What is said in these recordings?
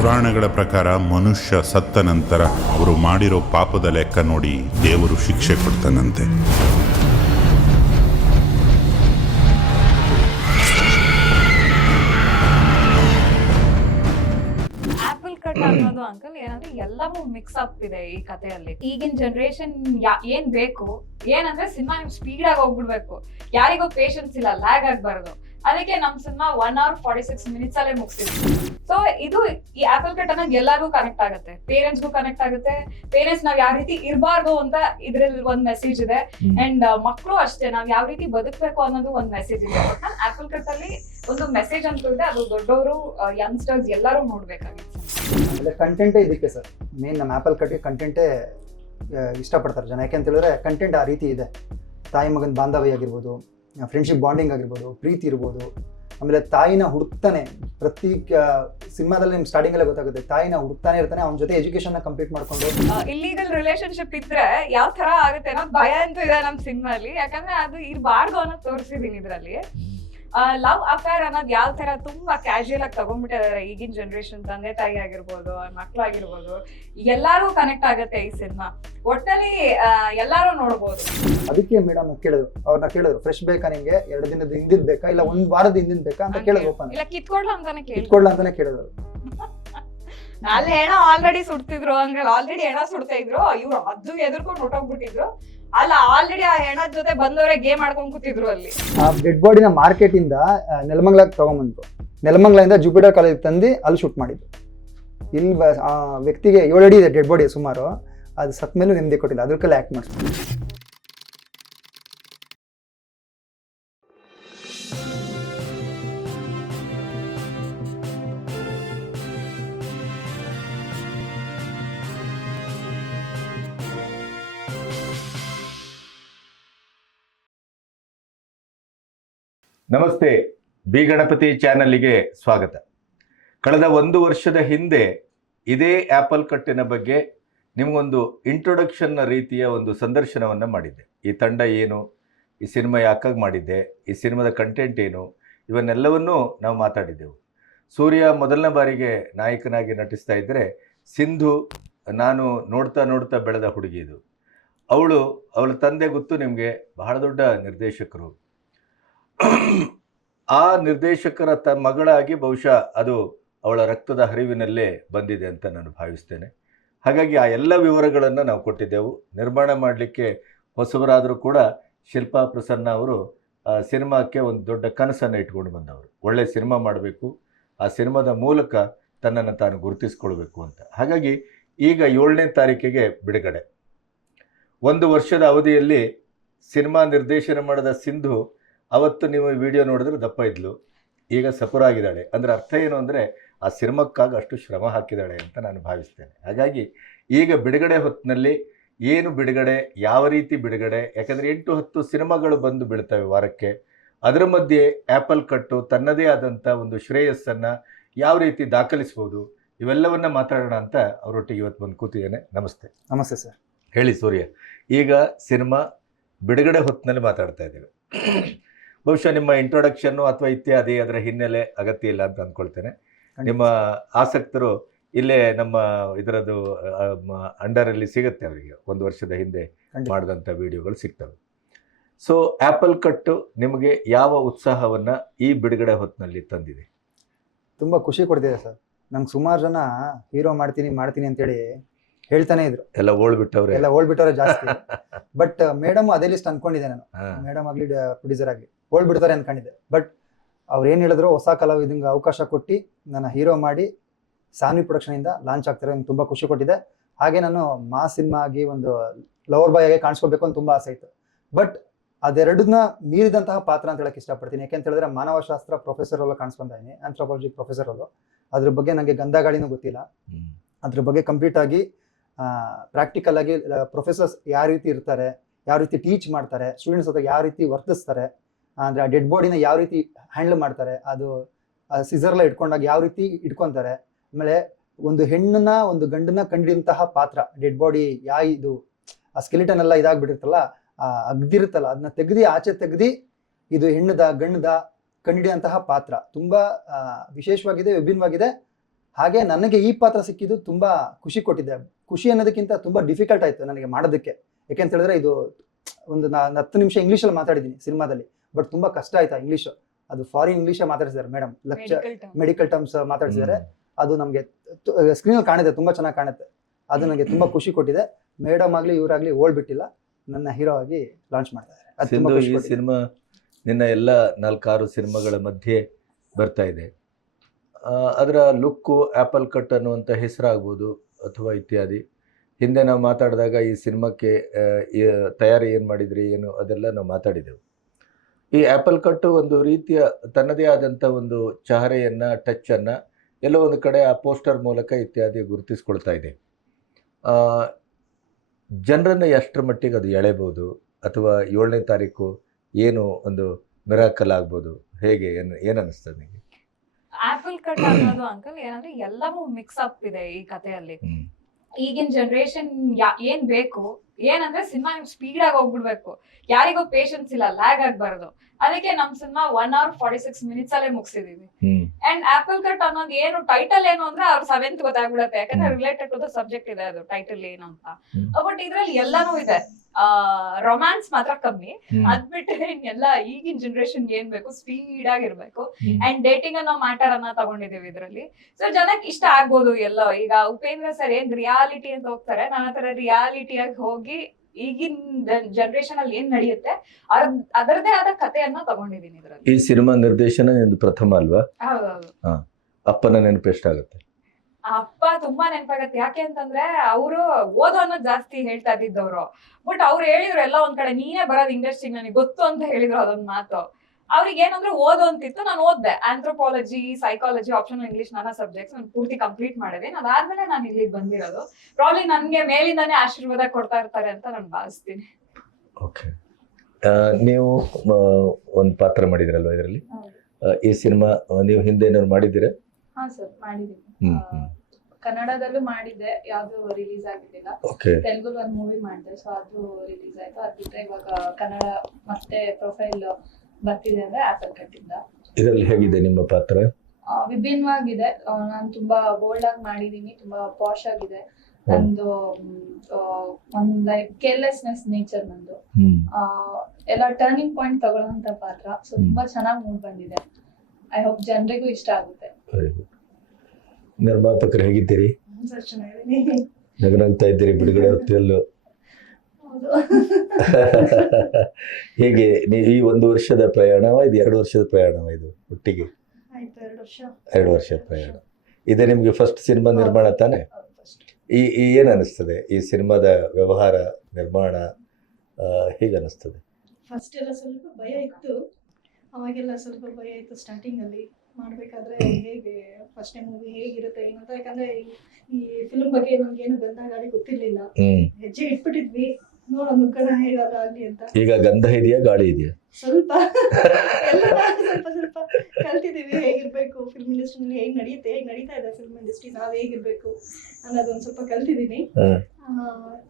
ಪುರಾಣಗಳ ಪ್ರಕಾರ ಮನುಷ್ಯ ಸತ್ತ ನಂತರ ಅವರು ಮಾಡಿರೋ ಪಾಪದ ಲೆಕ್ಕ ನೋಡಿ ದೇವರು ಶಿಕ್ಷೆ ಕೊಡ್ತಾನಂತೆ. ಆಪಲ್ ಕಟ್ ಅನ್ನೋದು ಅಂಕಲ್ ಏನಂದ್ರೆ ಎಲ್ಲವೂ ಮಿಕ್ಸ್ ಆಗ್ತಿದೆ ಈ ಕಥೆಯಲ್ಲಿ. ಈಗಿನ ಜನರೇಷನ್ ಏನ್ ಬೇಕು? ಏನಂದ್ರೆ ಸಿನಿಮಾ ನಿಮ್ ಸ್ಪೀಡ್ ಆಗಿ ಹೋಗ್ಬಿಡ್ಬೇಕು. ಯಾರಿಗೂ ಪೇಷನ್ಸ್ ಇಲ್ಲ ಲ್ಯಾಗ್ ಆಗ್ಬಾರ್ದು. ಅದಕ್ಕೆ ನಮ್ cinema one hour forty six minutes ಅಲ್ಲೇ ಮುಗಿಸಿದ್ವಿ ಸೊ ಇದು ಈ ಆಪಲ್ ಕಟ್ ಅನ್ನೋದು ಎಲ್ಲರಿಗೂ ಕನೆಕ್ಟ್ ಆಗುತ್ತೆ. ಪೇರೆಂಟ್ಸ್ಗೂ ಕನೆಕ್ಟ್ ಆಗುತ್ತೆ. ಪೇರೆಂಟ್ಸ್ ನಾವ್ ಯಾವ ರೀತಿ ಇರಬಾರ್ದು ಅಂತ ಇದ್ರಲ್ಲಿ ಒಂದ್ ಮೆಸೇಜ್ ಇದೆ. ಅಂಡ್ ಮಕ್ಕಳು ಅಷ್ಟೇ ನಾವ್ ಯಾವ ರೀತಿ ಬದುಕಬೇಕು ಅನ್ನೋದು ಒಂದ್ ಮೆಸೇಜ್ ಇದೆ. ಆಪಲ್ ಕಟ್ ಅಲ್ಲಿ ಒಂದು ಮೆಸೇಜ್ ಅಂತೂ ಇದೆ ಅದು ದೊಡ್ಡವರು ಯಂಗ್ಸ್ಟರ್ಸ್ ಎಲ್ಲರೂ ನೋಡ್ಬೇಕಾಗಿತ್ತು. ಕಂಟೆಂಟ್ ಇದಕ್ಕೆ ಸರ್? ಮೇನ್ ನಮ್ಮ ಆಪಲ್ ಕಟ್ಗೆ ಕಂಟೆಂಟೇ ಇಷ್ಟಪಡ್ತಾರೆ ಜನ. ಯಾಕೆ ಅಂತ ಹೇಳಿದ್ರೆ ಕಂಟೆಂಟ್ ಆ ರೀತಿ ಇದೆ. ತಾಯಿ ಮಗನ ಬಾಂಧವ್ಯ ಆಗಿರ್ಬೋದು ಫ್ರೆಂಡ್ಶಿಪ್ ಬಾಂಡಿಂಗ್ ಆಗಿರ್ಬೋದು, ಪ್ರೀತಿ ಇರ್ಬೋದು, ಆಮೇಲೆ ತಾಯಿನ ಹುಡುಕ್ತಾನೆ ಪ್ರತಿ ಸಿನಿಮಾದಲ್ಲಿ ನಿಮ್ಗೆ ಸ್ಟಾರ್ಟಿಂಗಲ್ಲೇ ಗೊತ್ತಾಗುತ್ತೆ, ತಾಯಿನ ಹುಡುಕ್ತಾನೆ ಇರ್ತಾನೆ, ಅವ್ನ ಜೊತೆ ಎಜುಕೇಶನ್ ಕಂಪ್ಲೀಟ್ ಮಾಡ್ಕೊಂಡು. ಇಲ್ಲಿಗಲ್ ರಿಲೇಶನ್ಶಿಪ್ ಇದ್ರೆ ಯಾವ ತರ ಆಗುತ್ತೆ ಅನ್ನೋದು ಭಯ ಅಂತೂ ಇದೆ ನಮ್ ಸಿನಿಮಾಲಿ ಯಾಕಂದ್ರೆ ಅದು ಇರಬಾರ್ದು ಅನ್ನೋದು ತೋರಿಸಿದೀನಿ ಇದ್ರಲ್ಲಿ. ಲವ್ ಅಫೇರ್ ಅನ್ನೋದು ಯಾವ ತರ ತುಂಬಾ ಕ್ಯಾಶುಯಲ್ ಆಗಿ ತಗೊಂಡ್ಬಿಟ್ಟಿದ್ದಾರೆ ಈಗಿನ ಜನರೇಷನ್ ತಂದೆ ತಾಯಿ ಆಗಿರ್ಬೋದು ಮಕ್ಕಳಾಗಿರ್ಬೋದು ಎಲ್ಲಾರು ಕನೆಕ್ಟ್ ಆಗುತ್ತೆ ಈ ಸಿನಿಮಾ ಒಟ್ಟಲ್ಲಿ ಎಲ್ಲಾರು ನೋಡ್ಬೋದು. ಅದಕ್ಕೆ ಮೇಡಮ್ ಕೇಳಿದ್ರು ಅವ್ರನ್ನ ಕೇಳಿದ್ರು ಫ್ರೆಶ್ ಬೇಕಾ ನಿಂಗೆ? ಎರಡು ದಿನದ ಹಿಂದಿದ್ ಬೇಕಾ? ಇಲ್ಲ ಒಂದ್ ವಾರದ ಹಿಂದಿದ್ ಬೇಕಾ? ಅಂತ ಕೇಳಿದ್ರು ಓಪನ್ ಇಲ್ಲ ಕಿತ್ಕೊಡ್ಲ ಅಂತಾನೆ ಇಟ್ಕೊಳ್ಳ ಅಂತಾನೆ ಕೇಳಿದ್ರು. ಅಲ್ಲಿ ಹೆಣ ಆಲ್ರೆಡಿ ಸುಡ್ತಿದ್ರು ಹಂಗ ಆಲ್ರೆಡಿ ಹೆಣ ಸುಡ್ತಾ ಇದ್ರು. ಇವ್ರು ಅದು ಎದುರ್ಕೊಂಡು ಹೊಟ್ಟೋಗ್ಬಿಟ್ಟಿದ್ರು ಅಲ್ಲ ಆಲ್ರೆಡಿ ಆ ಹೆಣದ ಜೊತೆ ಬಂದವರೇ ಗೇಮ್ ಆಡ್ಕೊಂಡ್ ಕೂತಿದ್ರು ಅಲ್ಲಿ. ಆ ಡೆಡ್ ಬಾಡಿನ ಮಾರ್ಕೆಟಿಂದ ನೆಲಮಂಗ್ಲಕ್ಕೆ ತಗೊಂಬಂದ್ರು. ನೆಲಮಂಗ್ಲಿಂದ ಜುಪಿಟರ್ ಕಾಲೇಜ್ ತಂದು ಅಲ್ಲಿ ಶೂಟ್ ಮಾಡಿದ್ರು. ಇಲ್ಲಿ ಆ ವ್ಯಕ್ತಿಗೆ ಏಳು ಅಡಿ ಇದೆ ಡೆಡ್ ಬಾಡಿ ಸುಮಾರು. ಅದು ಸತ್ ಮೇಲೂ ನೆಮ್ಮದಿ ಕೊಟ್ಟಿಲ್ಲ. ಅದಕ್ಕೆಲ್ಲ ಆ್ಯಕ್ಟ್ ಮಾಡಿಸ್ತಾರೆ ನಮಸ್ತೆ, ಬಿ ಗಣಪತಿ ಚಾನಲ್ಗೆ ಸ್ವಾಗತ. ಕಳೆದ ಒಂದು ವರ್ಷದ ಹಿಂದೆ ಇದೇ ಆ್ಯಪಲ್ ಕಟ್ಟಿನ ಬಗ್ಗೆ ನಿಮಗೊಂದು ಇಂಟ್ರೊಡಕ್ಷನ್ನ ರೀತಿಯ ಒಂದು ಸಂದರ್ಶನವನ್ನು ಮಾಡಿದ್ದೆ. ಈ ತಂಡ ಏನು, ಈ ಸಿನಿಮಾ ಯಾಕಾಗಿ ಮಾಡಿದ್ದೆ, ಈ ಸಿನಿಮಾದ ಕಂಟೆಂಟ್ ಏನು, ಇವನ್ನೆಲ್ಲವನ್ನೂ ನಾವು ಮಾತಾಡಿದ್ದೆವು. ಸೂರ್ಯ ಮೊದಲನೇ ಬಾರಿಗೆ ನಾಯಕನಾಗಿ ನಟಿಸ್ತಾ ಇದ್ದರೆ ಸಿಂಧು ನಾನು ನೋಡ್ತಾ ನೋಡ್ತಾ ಬೆಳೆದ ಹುಡುಗಿ ಇದು. ಅವಳು, ಅವಳ ತಂದೆ ಗೊತ್ತು ನಿಮಗೆ ಬಹಳ ದೊಡ್ಡ ನಿರ್ದೇಶಕರು. ಆ ನಿರ್ದೇಶಕರ ತ ಮಗಳಾಗಿ ಬಹುಶಃ ಅದು ಅವಳ ರಕ್ತದ ಹರಿವಿನಲ್ಲೇ ಬಂದಿದೆ ಅಂತ ನಾನು ಭಾವಿಸ್ತೇನೆ. ಹಾಗಾಗಿ ಆ ಎಲ್ಲ ವಿವರಗಳನ್ನು ನಾವು ಕೊಟ್ಟಿದ್ದೆವು. ನಿರ್ಮಾಣ ಮಾಡಲಿಕ್ಕೆ ಹೊಸಬರಾದರೂ ಕೂಡ ಶಿಲ್ಪಾ ಪ್ರಸನ್ನ ಅವರು ಸಿನಿಮಾಕ್ಕೆ ಒಂದು ದೊಡ್ಡ ಕನಸನ್ನು ಇಟ್ಕೊಂಡು ಬಂದವರು. ಒಳ್ಳೆ ಸಿನಿಮಾ ಮಾಡಬೇಕು. ಆ ಸಿನಿಮಾದ ಮೂಲಕ ತನ್ನನ್ನು ತಾನು ಗುರುತಿಸ್ಕೊಳ್ಬೇಕು ಅಂತ. ಹಾಗಾಗಿ ಈಗ ಏಳನೇ ತಾರೀಕಿಗೆ ಬಿಡುಗಡೆ. ಒಂದು ವರ್ಷದ ಅವಧಿಯಲ್ಲಿ ಸಿನಿಮಾ ನಿರ್ದೇಶನ ಮಾಡಿದ ಸಿಂಧು ಅವತ್ತು ನೀವು ವಿಡಿಯೋ ನೋಡಿದ್ರೆ ದಪ್ಪ ಇದ್ಲು. ಈಗ ಸಪುರಾಗಿದ್ದಾಳೆ ಅಂದರೆ ಅರ್ಥ ಏನು ಅಂದರೆ ಆ ಸಿನಿಮಕ್ಕಾಗಿ ಅಷ್ಟು ಶ್ರಮ ಹಾಕಿದ್ದಾಳೆ ಅಂತ ನಾನು ಭಾವಿಸ್ತೇನೆ. ಹಾಗಾಗಿ ಈಗ ಬಿಡುಗಡೆ ಹೊತ್ತಿನಲ್ಲಿ ಏನು ಬಿಡುಗಡೆ ಯಾವ ರೀತಿ ಬಿಡುಗಡೆ ಯಾಕಂದರೆ ಎಂಟು ಹತ್ತು ಸಿನಿಮಾಗಳು ಬಂದು ಬೀಳ್ತವೆ ವಾರಕ್ಕೆ. ಅದರ ಮಧ್ಯೆ ಆ್ಯಪಲ್ ಕಟ್ಟು ತನ್ನದೇ ಆದಂಥ ಒಂದು ಶ್ರೇಯಸ್ಸನ್ನು ಯಾವ ರೀತಿ ದಾಖಲಿಸ್ಬೋದು ಇವೆಲ್ಲವನ್ನ ಮಾತಾಡೋಣ ಅಂತ ಅವರೊಟ್ಟಿಗೆ ಇವತ್ತು ಬಂದು ಕೂತಿದ್ದೇನೆ. ನಮಸ್ತೆ. ನಮಸ್ತೆ ಸರ್. ಹೇಳಿ ಸೂರ್ಯ. ಈಗ ಸಿನಿಮಾ ಬಿಡುಗಡೆ ಹೊತ್ತಿನಲ್ಲಿ ಮಾತಾಡ್ತಾ ಇದ್ದೇವೆ. ಬಹುಶಃ ನಿಮ್ಮ ಇಂಟ್ರೊಡಕ್ಷನ್ನು ಅಥವಾ ಇತ್ಯಾದಿ ಅದರ ಹಿನ್ನೆಲೆ ಅಗತ್ಯ ಇಲ್ಲ ಅಂತ ಅಂದ್ಕೊಳ್ತೇನೆ ನಿಮ್ಮ ಆಸಕ್ತರು ಇಲ್ಲೇ ನಮ್ಮ ಇದರದ್ದು ಅಂಡರಲ್ಲಿ ಸಿಗುತ್ತೆ ಅವರಿಗೆ. ಒಂದು ವರ್ಷದ ಹಿಂದೆ ಮಾಡಿದಂತ ಮಾಡಿದಂಥ ವಿಡಿಯೋಗಳು ಸಿಗ್ತವೆ. ಸೊ ಆ್ಯಪಲ್ ಕಟ್ಟು ನಿಮಗೆ ಯಾವ ಉತ್ಸಾಹವನ್ನು ಈ ಬಿಡುಗಡೆ ಹೊತ್ತಿನಲ್ಲಿ ತಂದಿದೆ? ತುಂಬ ಖುಷಿ ಕೊಡ್ತಿದೆ ಸರ್. ನಮ್ಗೆ ಸುಮಾರು ಜನ ಹೀರೋ ಮಾಡ್ತೀನಿ ಮಾಡ್ತೀನಿ ಅಂತೇಳಿ ಹೇಳ್ತಾನೆ ಇದ್ರು. ಎಲ್ಲ ಓಳ್ಬಿಟ್ಟವ್ರೆ. ಎಲ್ಲ ಓಡ್ಬಿಟ್ಟವ್ರೆ ಜಾಸ್ತಿ. ಬಟ್ ಮೇಡಮ್ ಅದೇ ಲಿಸ್ಟ್ ಅನ್ಕೊಂಡಿದ್ದೆ ನಾನು. ಮೇಡಮ್ ಆಗ್ಲಿ ಪ್ರೊಡ್ಯೂಸರ್ ಆಗಲಿ. ಓಲ್ಡ್ ಬಿಡ್ತಾರೆ ಅನ್ಕೊಂಡಿದ್ದೆ. ಬಟ್ ಅವ್ರು ಏನು ಹೇಳಿದ್ರು ಹೊಸ ಕಲಾವಿದಂಗೆ ಅವಕಾಶ ಕೊಟ್ಟು ನನ್ನ ಹೀರೋ ಮಾಡಿ ಸಾನ್ವಿ ಪ್ರೊಡಕ್ಷನಿಂದ ಲಾಂಚ್ ಆಗ್ತಾರೆ ನಂಗೆ ತುಂಬ ಖುಷಿ ಕೊಟ್ಟಿದೆ ಹಾಗೆ ನಾನು ಮಾ ಸಿನಿಮಾ ಆಗಿ ಒಂದು ಲವರ್ ಬಾಯ್ ಆಗಿ ಕಾಣಿಸ್ಕೋಬೇಕು ಅಂತ ತುಂಬ ಆಸೆ ಇತ್ತು. ಬಟ್ ಅದೆರಡನ್ನ ಮೀರಿದಂತಹ ಪಾತ್ರ ಅಂತ ಹೇಳಕ್ ಇಷ್ಟಪಡ್ತೀನಿ. ಯಾಕೆಂತ ಹೇಳಿದ್ರೆ ಮಾನವಶಾಸ್ತ್ರ ಪ್ರೊಫೆಸರ್ ಅಲ್ಲ ಕಾಣಿಸ್ಕೊಂತ ಇದೀನಿ ಆಂಥ್ರೋಪಾಲಜಿ ಪ್ರೊಫೆಸರ್ ಅಲ್ಲೂ. ಅದ್ರ ಬಗ್ಗೆ ನನಗೆ ಗಂಧಗಾಳಿನೂ ಗೊತ್ತಿಲ್ಲ. ಅದ್ರ ಬಗ್ಗೆ ಕಂಪ್ಲೀಟ್ ಆಗಿ ಪ್ರಾಕ್ಟಿಕಲ್ ಆಗಿ ಪ್ರೊಫೆಸರ್ಸ್ ಯಾವ ರೀತಿ ಇರ್ತಾರೆ ಯಾವ ರೀತಿ ಟೀಚ್ ಮಾಡ್ತಾರೆ ಸ್ಟೂಡೆಂಟ್ಸ್ ಹತ್ರ ಯಾವ ರೀತಿ ವರ್ತಿಸ್ತಾರೆ ಅಂದ್ರೆ ಆ ಡೆಡ್ ಬಾಡಿನ ಯಾವ ರೀತಿ ಹ್ಯಾಂಡಲ್ ಮಾಡ್ತಾರೆ, ಅದು ಸಿಸರ್ಲ ಇಟ್ಕೊಂಡಾಗ ಯಾವ ರೀತಿ ಇಟ್ಕೊಂತಾರೆ, ಆಮೇಲೆ ಒಂದು ಹೆಣ್ಣನ್ನ, ಒಂದು ಗಂಡನ್ನ ಕಂಡಿದಂತಹ ಪಾತ್ರ ಡೆಡ್ ಬಾಡಿ ಯಾ ಇದು, ಆ ಸ್ಕೆಲಿಟನ್ ಎಲ್ಲ ಇದಾಗ್ಬಿಟ್ಟಿರ್ತಲ್ಲ, ಆ ಅಗ್ದಿರುತ್ತಲ್ಲ ಅದನ್ನ ತೆಗ್ದಿ ಆಚೆ ತೆಗ್ದಿ ಇದು ಹೆಣ್ಣದ, ಗಂಡದ ಕಂಡಿಡಿಯಂತಹ ಪಾತ್ರ. ತುಂಬಾ ವಿಶೇಷವಾಗಿದೆ, ವಿಭಿನ್ನವಾಗಿದೆ. ಹಾಗೆ ನನಗೆ ಈ ಪಾತ್ರ ಸಿಕ್ಕಿದ್ದು ತುಂಬಾ ಖುಷಿ ಕೊಟ್ಟಿದೆ. ಖುಷಿ ಅನ್ನೋದಕ್ಕಿಂತ ತುಂಬಾ ಡಿಫಿಕಲ್ಟ್ ಆಯ್ತು ನನಗೆ ಮಾಡೋದಕ್ಕೆ. ಯಾಕೆಂತ ಹೇಳಿದ್ರೆ ಇದು ಒಂದು ನಾ, ಹತ್ತು ನಿಮಿಷ ಇಂಗ್ಲೀಷಲ್ಲಿ ಮಾತಾಡಿದ್ದೀನಿ ಸಿನಿಮಾದಲ್ಲಿ. ಬಟ್ ತುಂಬಾ ಕಷ್ಟ ಆಯ್ತಾ ಇಂಗ್ಲಿಷ್ ಅದು ಫಾರಿನ್ ಇಂಗ್ಲಿಷ್ ಮಾತಾಡ್ಸಿದ್ದಾರೆ ಮೇಡಮ್ ಲೆಕ್ಚರ್ ಮೆಡಿಕಲ್ ಟರ್ಮ್ಸ್ ಮಾತಾಡ್ಸಿದ್ದಾರೆ. ಅದು ನಮಗೆ ಸ್ಕ್ರೀನಲ್ಲಿ ಕಾಣುತ್ತೆ ತುಂಬಾ ಚೆನ್ನಾಗಿ ಕಾಣುತ್ತೆ. ಅದು ನನಗೆ ತುಂಬಾ ಖುಷಿ ಕೊಟ್ಟಿದೆ. ಮೇಡಮ್ ಆಗಲಿ ಇವರಾಗ್ಲಿ ಓಲ್ಡ್ ಬಿಟ್ಟಿಲ್ಲ ನನ್ನ ಹೀರೋ ಆಗಿ ಲಾಂಚ್ ಮಾಡ್ತಾ ಇದ್ದಾರೆ. ಅದು ತುಂಬಾ ಸಿಂಧು ಖುಷಿ ಈ. ಸಿನಿಮಾ ನಿನ್ನ ಎಲ್ಲ ನಾಲ್ಕಾರು ಸಿನಿಮಾಗಳ ಮಧ್ಯೆ ಬರ್ತಾ ಇದೆ. ಅದರ ಲುಕ್ಕು ಆ್ಯಪಲ್ ಕಟ್ ಅನ್ನುವಂಥ ಹೆಸರಾಗ್ಬೋದು ಅಥವಾ ಇತ್ಯಾದಿ. ಹಿಂದೆ ನಾವು ಮಾತಾಡಿದಾಗ ಈ ಸಿನಿಮಾಕ್ಕೆ ತಯಾರಿ ಏನು ಮಾಡಿದ್ರಿ ಏನು ಅದೆಲ್ಲ ನಾವು ಮಾತಾಡಿದೆವು. ಈ ಆ್ಯಪಲ್ ಕಟ್ಟು ಒಂದು ರೀತಿಯ ತನ್ನದೇ ಆದಂಥ ಒಂದು ಚಹರೆಯನ್ನು ಟಚ್ಚನ್ನು ಎಲ್ಲೋ ಒಂದು ಕಡೆ ಆ ಪೋಸ್ಟರ್ ಮೂಲಕ ಇತ್ಯಾದಿ ಗುರುತಿಸ್ಕೊಳ್ತಾ ಇದೆ. ಜನರನ್ನು ಎಷ್ಟರ ಮಟ್ಟಿಗೆ ಅದು ಎಳೆಬೋದು ಅಥವಾ ಏಳನೇ ತಾರೀಕು ಏನು ಒಂದು ಮಿರಾಕಲ್ ಆಗ್ಬೋದು ಹೇಗೆ ಏನು ಏನು ಅನ್ನಿಸ್ತದೆ ನಿಮಗೆ ಆಪಲ್ ಕಟ್ ಅನ್ನೋದು ಅಂಕಲ್ ಏನಂದ್ರೆ ಎಲ್ಲವೂ ಮಿಕ್ಸ್ ಅಪ್ ಇದೆ ಈ ಕಥೆಯಲ್ಲಿ. ಈಗಿನ ಜನರೇಷನ್ ಏನ್ ಬೇಕು ಏನಂದ್ರೆ ಸಿನಿಮಾ ನಿಮ್ ಸ್ಪೀಡ್ ಆಗಿ ಹೋಗ್ಬಿಡ್ಬೇಕು. ಯಾರಿಗೂ ಪೇಷನ್ಸ್ ಇಲ್ಲ ಲ್ಯಾಗ್ ಆಗ್ಬಾರ್ದು. ಅದಕ್ಕೆ ನಮ್ cinema one hour forty six minutes ಅಲ್ಲೇ ಮುಗಿಸಿದೀವಿ. ಅಂಡ್ ಆಪಲ್ ಕಟ್ ಅನ್ನೋದು ಏನು ಟೈಟಲ್ ಏನು ಅಂದ್ರೆ ಅವ್ರ ಸೆವೆಂತ್ ಗೊತ್ತಾಗ್ಬಿಡುತ್ತೆ. ಯಾಕಂದ್ರೆ ರಿಲೇಟೆಡ್ ಟು ದ ಸಬ್ಜೆಕ್ಟ್ ಇದೆ ಅದು ಟೈಟಲ್ ಏನು ಅಂತ. ಬಟ್ ಇದ್ರಲ್ಲಿ ಎಲ್ಲಾನು ಇದೆ. ರೊಮ್ಯಾನ್ಸ್ ಮಾತ್ರ ಕಮ್ಮಿ. ಅದ್ ಬಿಟ್ರೆ ಎಲ್ಲ ಈಗಿನ ಜನರೇಷನ್ ಏನ್ ಬೇಕು ಸ್ಪೀಡ್ ಆಗಿರ್ಬೇಕು ಅಂಡ್ ಡೇಟಿಂಗ್ ಅನ್ನೋ ಮ್ಯಾಟರ್ ಅನ್ನ ತಗೊಂಡಿದೀವಿ ಇದ್ರಲ್ಲಿ. ಸೊ ಜನಕ್ಕೆ ಇಷ್ಟ ಆಗ್ಬೋದು ಎಲ್ಲ. ಈಗ ಉಪೇಂದ್ರ ಸರ್ ಏನ್ ರಿಯಾಲಿಟಿ ಅಂತ ಹೋಗ್ತಾರೆ ನನ್ನ ಹತ್ರ ರಿಯಾಲಿಟಿಯಾಗಿ ಹೋಗಿ ಈಗಿನ ಜನರೇಷನ್ ಅಲ್ಲಿ ಏನ್ ನಡೆಯುತ್ತೆ ಅದ್ ಅದರದೇ ಆದ ಕಥೆಯನ್ನ ತಗೊಂಡಿದೀನಿ ಇದರಲ್ಲಿ. ಈ ಸಿನಿಮಾ ನಿರ್ದೇಶನ ನಿಮ್ದು ಪ್ರಥಮ ಅಲ್ವಾ? ಅಪ್ಪನ ನೆನಪು ಎಷ್ಟಾಗುತ್ತೆ ಅಪ್ಪ ತುಂಬಾ ನೆನಪಾಗತ್ತೆ. ಯಾಕೆ ಅಂತಂದ್ರೆ ಅವರು ಓದು ಅನ್ನೋದು ಜಾಸ್ತಿ ಹೇಳ್ತಾ ಇದ್ದಿದ್ದವ್ರು. ಬಟ್ ಅವ್ರು ಹೇಳಿದ್ರು ಎಲ್ಲ ಒಂದ್ ಕಡೆ ನೀನೇ ಬರೋದು ಇಂಡಸ್ಟ್ರಿ ನನಗೆ ಗೊತ್ತು ಅಂತ ಹೇಳಿದ್ರು ಅದೊಂದ್ ಮಾತು. ಅವ್ರಿಗೆ ಏನಂದ್ರೆ ಓದು ಅಂತಿತ್ತು ನಾನು ಓದ್ದೆ. ಆಂಥ್ರೋಪಾಲಜಿ ಸೈಕಾಲಜಿ ಆಪ್ಷನಲ್ ಇಂಗ್ಲಿಷ್ ನನ್ನ ಸಬ್ಜೆಕ್ಟ್ಸ್ ನಾನು ಪೂರ್ತಿ ಕಂಪ್ಲೀಟ್ ಮಾಡಿದ್ದೀನಿ ಅದಾದ್ಮೇಲೆ ನಾನು ಇಲ್ಲಿಗೆ ಬಂದಿರೋದು. ಪ್ರಾಬ್ಲಿ ನನ್ಗೆ ಮೇಲಿಂದಾನೇ ಆಶೀರ್ವಾದ ಕೊಡ್ತಾ ಇರ್ತಾರೆ ಅಂತ ನಾನು ಭಾವಿಸ್ತೀನಿ. ಓಕೆ ನೀವು ಒಂದು ಪಾತ್ರ ಮಾಡಿದಿರಲ್ವಾ ಇದರಲ್ಲಿ? ಈ ಸಿನಿಮಾ ನೀವು ಹಿಂದೆ ಏನಾದ್ರು ಮಾಡಿದ್ದೀರಾ? ಹಾ ಸರ್ ಮಾಡಿದೀನಿ ಹ್ಮ್ ಕನ್ನಡದಲ್ಲೂ ಮಾಡಿದ್ದೆ ಯಾವ್ದು ರಿಲೀಸ್ ಆಗಿರ್ಲಿಲ್ಲ. ತೆಲುಗು ಒಂದು ಮೂವಿ ಮಾಡಿದೆ ಸೊ ಅದು ರಿಲೀಸ್ ಆಯ್ತು. ಅದ್ ಬಿಟ್ಟರೆ ಇವಾಗ ಕನ್ನಡ ಮತ್ತೆ ಪ್ರೊಫೈಲ್ ಬರ್ತಿದೆ ಅಂದ್ರೆ ಆಪಲ್ ಕಟ್ಟಿಂದ ಇದರಲ್ಲಿ ಹೇಗಿದೆ ನಿಮ್ಮ ಪಾತ್ರ? ಆ, ವಿಭಿನ್ನವಾಗಿದೆ. ನಾನು ತುಂಬಾ ಬೋಲ್ಡ್ ಆಗಿ ಮಾಡಿದೀನಿ ತುಂಬಾ ಪಾಶ್ ಆಗಿದೆ. ನಂದು ಒಂದು ಆ, ಒಂದ್ ಲೈಕ್ ಕೇರ್ಲೆಸ್ನೆಸ್ ನೇಚರ್ ನಂದು. ಆ, ಎಲ್ಲ ಟರ್ನಿಂಗ್ ಪಾಯಿಂಟ್ ತಗೊಳ್ಳೋಂತ ಪಾತ್ರ. ಸೊ ತುಂಬಾ ಚೆನ್ನಾಗಿ ಮೂಡ್ ಬಂದಿದೆ. ಐ ಹೋಪ್ ಜನರಿಗೂ ಇಷ್ಟ ಆಗುತ್ತೆ. ನಿರ್ಮಾಪಕರು ಹೇಗಿದ್ದೀರಿ? ನಗನಗ್ತಾ ಇದ್ದೀರಿ ಬಿಡುಗಡೆ ಹೊತ್ತಿಯಲ್ಲೂ. ಹೇಗೆ ನೀ ಈ ಒಂದು ವರ್ಷದ ಪ್ರಯಾಣವ ಇದು ಎರಡು ವರ್ಷದ ಪ್ರಯಾಣವ ಇದು ಒಟ್ಟಿಗೆ? ಎರಡು ವರ್ಷ. ಪ್ರಯಾಣ. ಇದೆ ನಿಮಗೆ ಫಸ್ಟ್ ಸಿನಿಮಾ ನಿರ್ಮಾಣ ತಾನೆ? ಈ ಈ ಏನು ಅನಿಸ್ತದೆ ಈ ಸಿನಿಮಾದ ವ್ಯವಹಾರ ನಿರ್ಮಾಣ ಹೀಗೆ ಅನಿಸ್ತದೆ ಫಸ್ಟ್ ಎಲ್ಲ ಸ್ವಲ್ಪ ಭಯ ಇತ್ತು. ಅವಾಗೆಲ್ಲ ಸ್ವಲ್ಪ ಭಯ ಇತ್ತು ಸ್ಟಾರ್ಟಿಂಗ್ ಅಲ್ಲಿ. ಮಾಡ್ಬೇಕಾದ್ರೆ ಹೇಗೆ ಫಸ್ಟ್ ಟೈಮ್ ಮೂವಿ ಹೇಗಿರುತ್ತೆ ಏನಂತ. ಯಾಕಂದ್ರೆ ಈ- ಫಿಲ್ಮ್ ಬಗ್ಗೆ ನಮ್ಗೇನು ಏನು ಬಂದಾಗ ಗೊತ್ತಿರ್ಲಿಲ್ಲ. ಹೆಜ್ಜೆ ಇಟ್ಬಿಟ್ಟಿದ್ವಿ. ನೋಡೋಣ ಮುಖಣ ಹೇಗಾದ್ರೂ ಆಗ್ಲಿ ಅಂತ. ಈಗ ಗಂಧ ಇದೆಯಾ ಗಾಳಿ ಇದೆಯಾ? ಸ್ವಲ್ಪ. ಎಲ್ಲ ಸ್ವಲ್ಪ ಸ್ವಲ್ಪ. ಕಲ್ತಿದ್ದೀವಿ ಹೇಗಿರ್ಬೇಕು? ಫಿಲ್ಮ್ ಇಂಡಸ್ಟ್ರಿನಲ್ಲಿ ಹೇಗ್ ನಡೆಯುತ್ತೆ ಹೇಗ್ ನಡೀತಾ ಇದೆ ಫಿಲ್ಮ್ ಇಂಡಸ್ಟ್ರಿ ನಾವ್ ಹೇಗಿರ್ಬೇಕು ಅನ್ನೋದೊಂದ್ ಸ್ವಲ್ಪ. ಆ,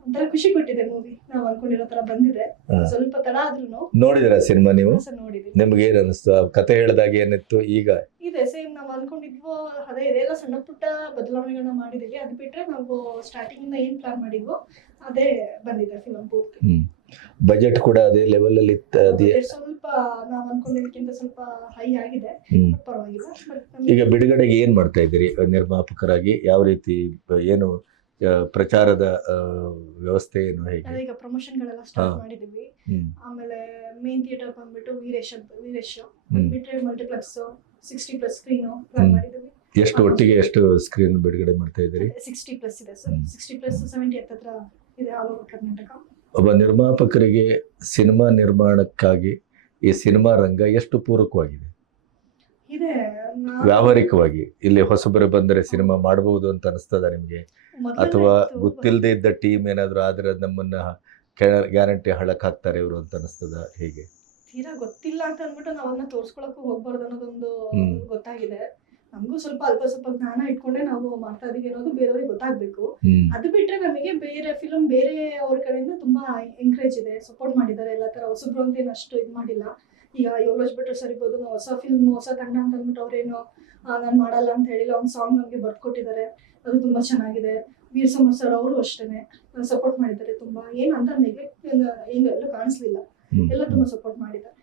ಒಂಥರ ಖುಷಿ ಕೊಟ್ಟಿದೆ ಮೂವಿ ನಾವ್ ಅನ್ಕೊಂಡಿರೋ ತರ ಬಂದಿದೆ. ಸ್ವಲ್ಪ ತಡ ಆದ್ರೂ ನೋಡಿದ್ರ ಸಿನಿಮಾ ನೀವು? ನೋಡಿದೀನಿ. ನಿಮ್ಗೆ ಏನ್ ಅನಿಸ್ತು? ಕತೆ ಹೇಳಿದಾಗ ಏನಿತ್ತು? ಈಗ ಇದೆ ಸೇಮ್ ನಾವು ಅನ್ಕೊಂಡಿದ್ವೋ ಅದೇ ಇದೆಲ್ಲ ಸಣ್ಣ ಪುಟ್ಟ ಬದಲಾವಣೆಗಳನ್ನ ಮಾಡಿದೀವಿ ಅದು ಬಿಟ್ರೆ ನಾವು ಸ್ಟಾರ್ಟಿಂಗ್ ಇಂದ ಏನ್ ಪ್ಲಾನ್ ಮಾಡಿದ್ವೋ ಅದೇ ಬಂದಿದೆ ಫಿಲಂ ಪೂರ್ತಿ. ಬಜೆಟ್ ಕೂಡ ಅದೇ ಲೆವೆಲ್ ಅಲ್ಲಿ ಸ್ವಲ್ಪ ನಾವು ಅನ್ಕೊಂಡಿದ್ದಕ್ಕಿಂತ ಸ್ವಲ್ಪ ಹೈ ಆಗಿದೆ ಪರವಾಗಿಲ್ಲ ಈಗ ಬಿಡುಗಡೆಗೆ ಏನ್ ಮಾಡ್ತಾ ಇದ್ದೀರಿ ನಿರ್ಮಾಪಕರಾಗಿ? ಯಾವ ರೀತಿ ಏನು ಪ್ರಚಾರದ ವ್ಯವಸ್ಥೆ ಏನು ಹೇಗೆ? ಈಗ ಪ್ರಮೋಷನ್ಗಳೆಲ್ಲ ಸ್ಟಾರ್ಟ್. ಮಾಡಿದೀವಿ. ಆಮೇಲೆ ಮೇನ್ ಥಿಯೇಟರ್ ಬಂದ್ಬಿಟ್ಟು ವೀರೇಶ್ ಅಂತ ವೀರೇಶ್. ಬಿಟ್ರೆ multiplex sixty plus screen plan ಎಷ್ಟು ಒಟ್ಟಿಗೆ ಎಷ್ಟು ಸ್ಕ್ರೀನ್ ಬಿಡುಗಡೆ ಮಾಡ್ತಾ ಇದ್ದೀರಿ? ಸಿಕ್ಸ್ಟಿ ಪ್ಲಸ್ ಇದೆ ಸರ್. ಸಿಕ್ಸ್ಟಿ ಪ್ಲಸ್ ಸೆವೆಂಟಿ ಹತ್ತತ್ರ ಇದೆ ಆಲ್ ಓವರ್ ಕರ್ನಾಟಕ. ಒಬ್ಬ ನಿರ್ಮಾಪಕರಿಗೆ ಸಿನಿಮಾ ನಿರ್ಮಾಣಕ್ಕಾಗಿ ಈ ಸಿನಿಮಾ ರಂಗ ಎಷ್ಟು ಪೂರಕವಾಗಿದೆ? ಇದೆ ವ್ಯಾವಹಾರಿಕವಾಗಿ. ಇಲ್ಲಿ ಹೊಸಬರು ಬಂದರೆ ಸಿನಿಮಾ ಮಾಡಬಹುದು ಅಂತ ಅನಿಸ್ತದ ನಿಮಗೆ? ಮೊದ್ಲೆಲ್ಲ ಅಥವಾ ಇತ್ತು, ಗೊತ್ತಿಲ್ಲದೆ ಇದ್ದ ಟೀಮ್ ಏನಾದರೂ ಆದ್ರೆ ನಮ್ಮನ್ನ ಗ್ಯಾರಂಟಿ ಹಳಕ್ ಹಾಕ್ತಾರೆ ಇವರು ಅಂತ ಅನಿಸ್ತದ ಹೇಗೆ? ತೀರಾ ಗೊತ್ತಿಲ್ಲ ಅಂತ ಅಂದ್ಬಿಟ್ಟು ನಾವು ಅದನ್ನ ತೋರ್ಸ್ಕೊಳಕ್ಕೂ ಹೋಗ್ಬಾರ್ದು ಅನ್ನೋದೊಂದು. ಗೊತ್ತಾಗಿದೆ. ನಮಗೂ ಸ್ವಲ್ಪ ಅಲ್ಪ ಸ್ವಲ್ಪ ಜ್ಞಾನ ಇಟ್ಕೊಂಡೆ ನಾವು ಮಾಡ್ತಾ ಇದೀವಿ ಅನ್ನೋದು ಬೇರೆಯವ್ರಿಗೆ ಗೊತ್ತಾಗ್ಬೇಕು. ಅದು ಬಿಟ್ರೆ ನಮಗೆ ಬೇರೆ ಫಿಲಂ ಬೇರೆ ಅವ್ರ ಕಡೆಯಿಂದ ತುಂಬಾ ಎಂಕರೇಜ್ ಇದೆ ಸಪೋರ್ಟ್ ಮಾಡಿದ್ದಾರೆ. ಎಲ್ಲ ತರ ಹೊಸಬ್ರು ಅಂತ ಏನು ಅಷ್ಟು ಇದು ಮಾಡಿಲ್ಲ. ಈಗ ಯೋಗೇಶ್ ಭಟ್ರು ಸರ್ ಇರ್ಬೋದು ಹೊಸ ಫಿಲ್ಮ್ ಹೊಸ ತಂಡ ಅಂತ ಅಂದ್ಬಿಟ್ಟು ಅವ್ರೇನು ನಾನು ಮಾಡಲ್ಲ ಅಂತ ಹೇಳಿಲ್ಲ. ಒಂದು ಸಾಂಗ್ ನಮಗೆ ಬರ್ಕೊಟ್ಟಿದ್ದಾರೆ ಅದು ತುಂಬಾ ಚೆನ್ನಾಗಿದೆ. ವೀರ್ ಸಮರ್ ಸರ್ ಅವರು ಅಷ್ಟೇನೆ. ಸಪೋರ್ಟ್ ಮಾಡಿದ್ದಾರೆ ತುಂಬಾ. ಏನು ಅಂತ ನೆಗೆಟ್ ಏನು ಎಲ್ಲೂ ಕಾಣಿಸ್ಲಿಲ್ಲ. ಎಲ್ಲ ತುಂಬಾ ಸಪೋರ್ಟ್ ಮಾಡಿದ್ದಾರೆ.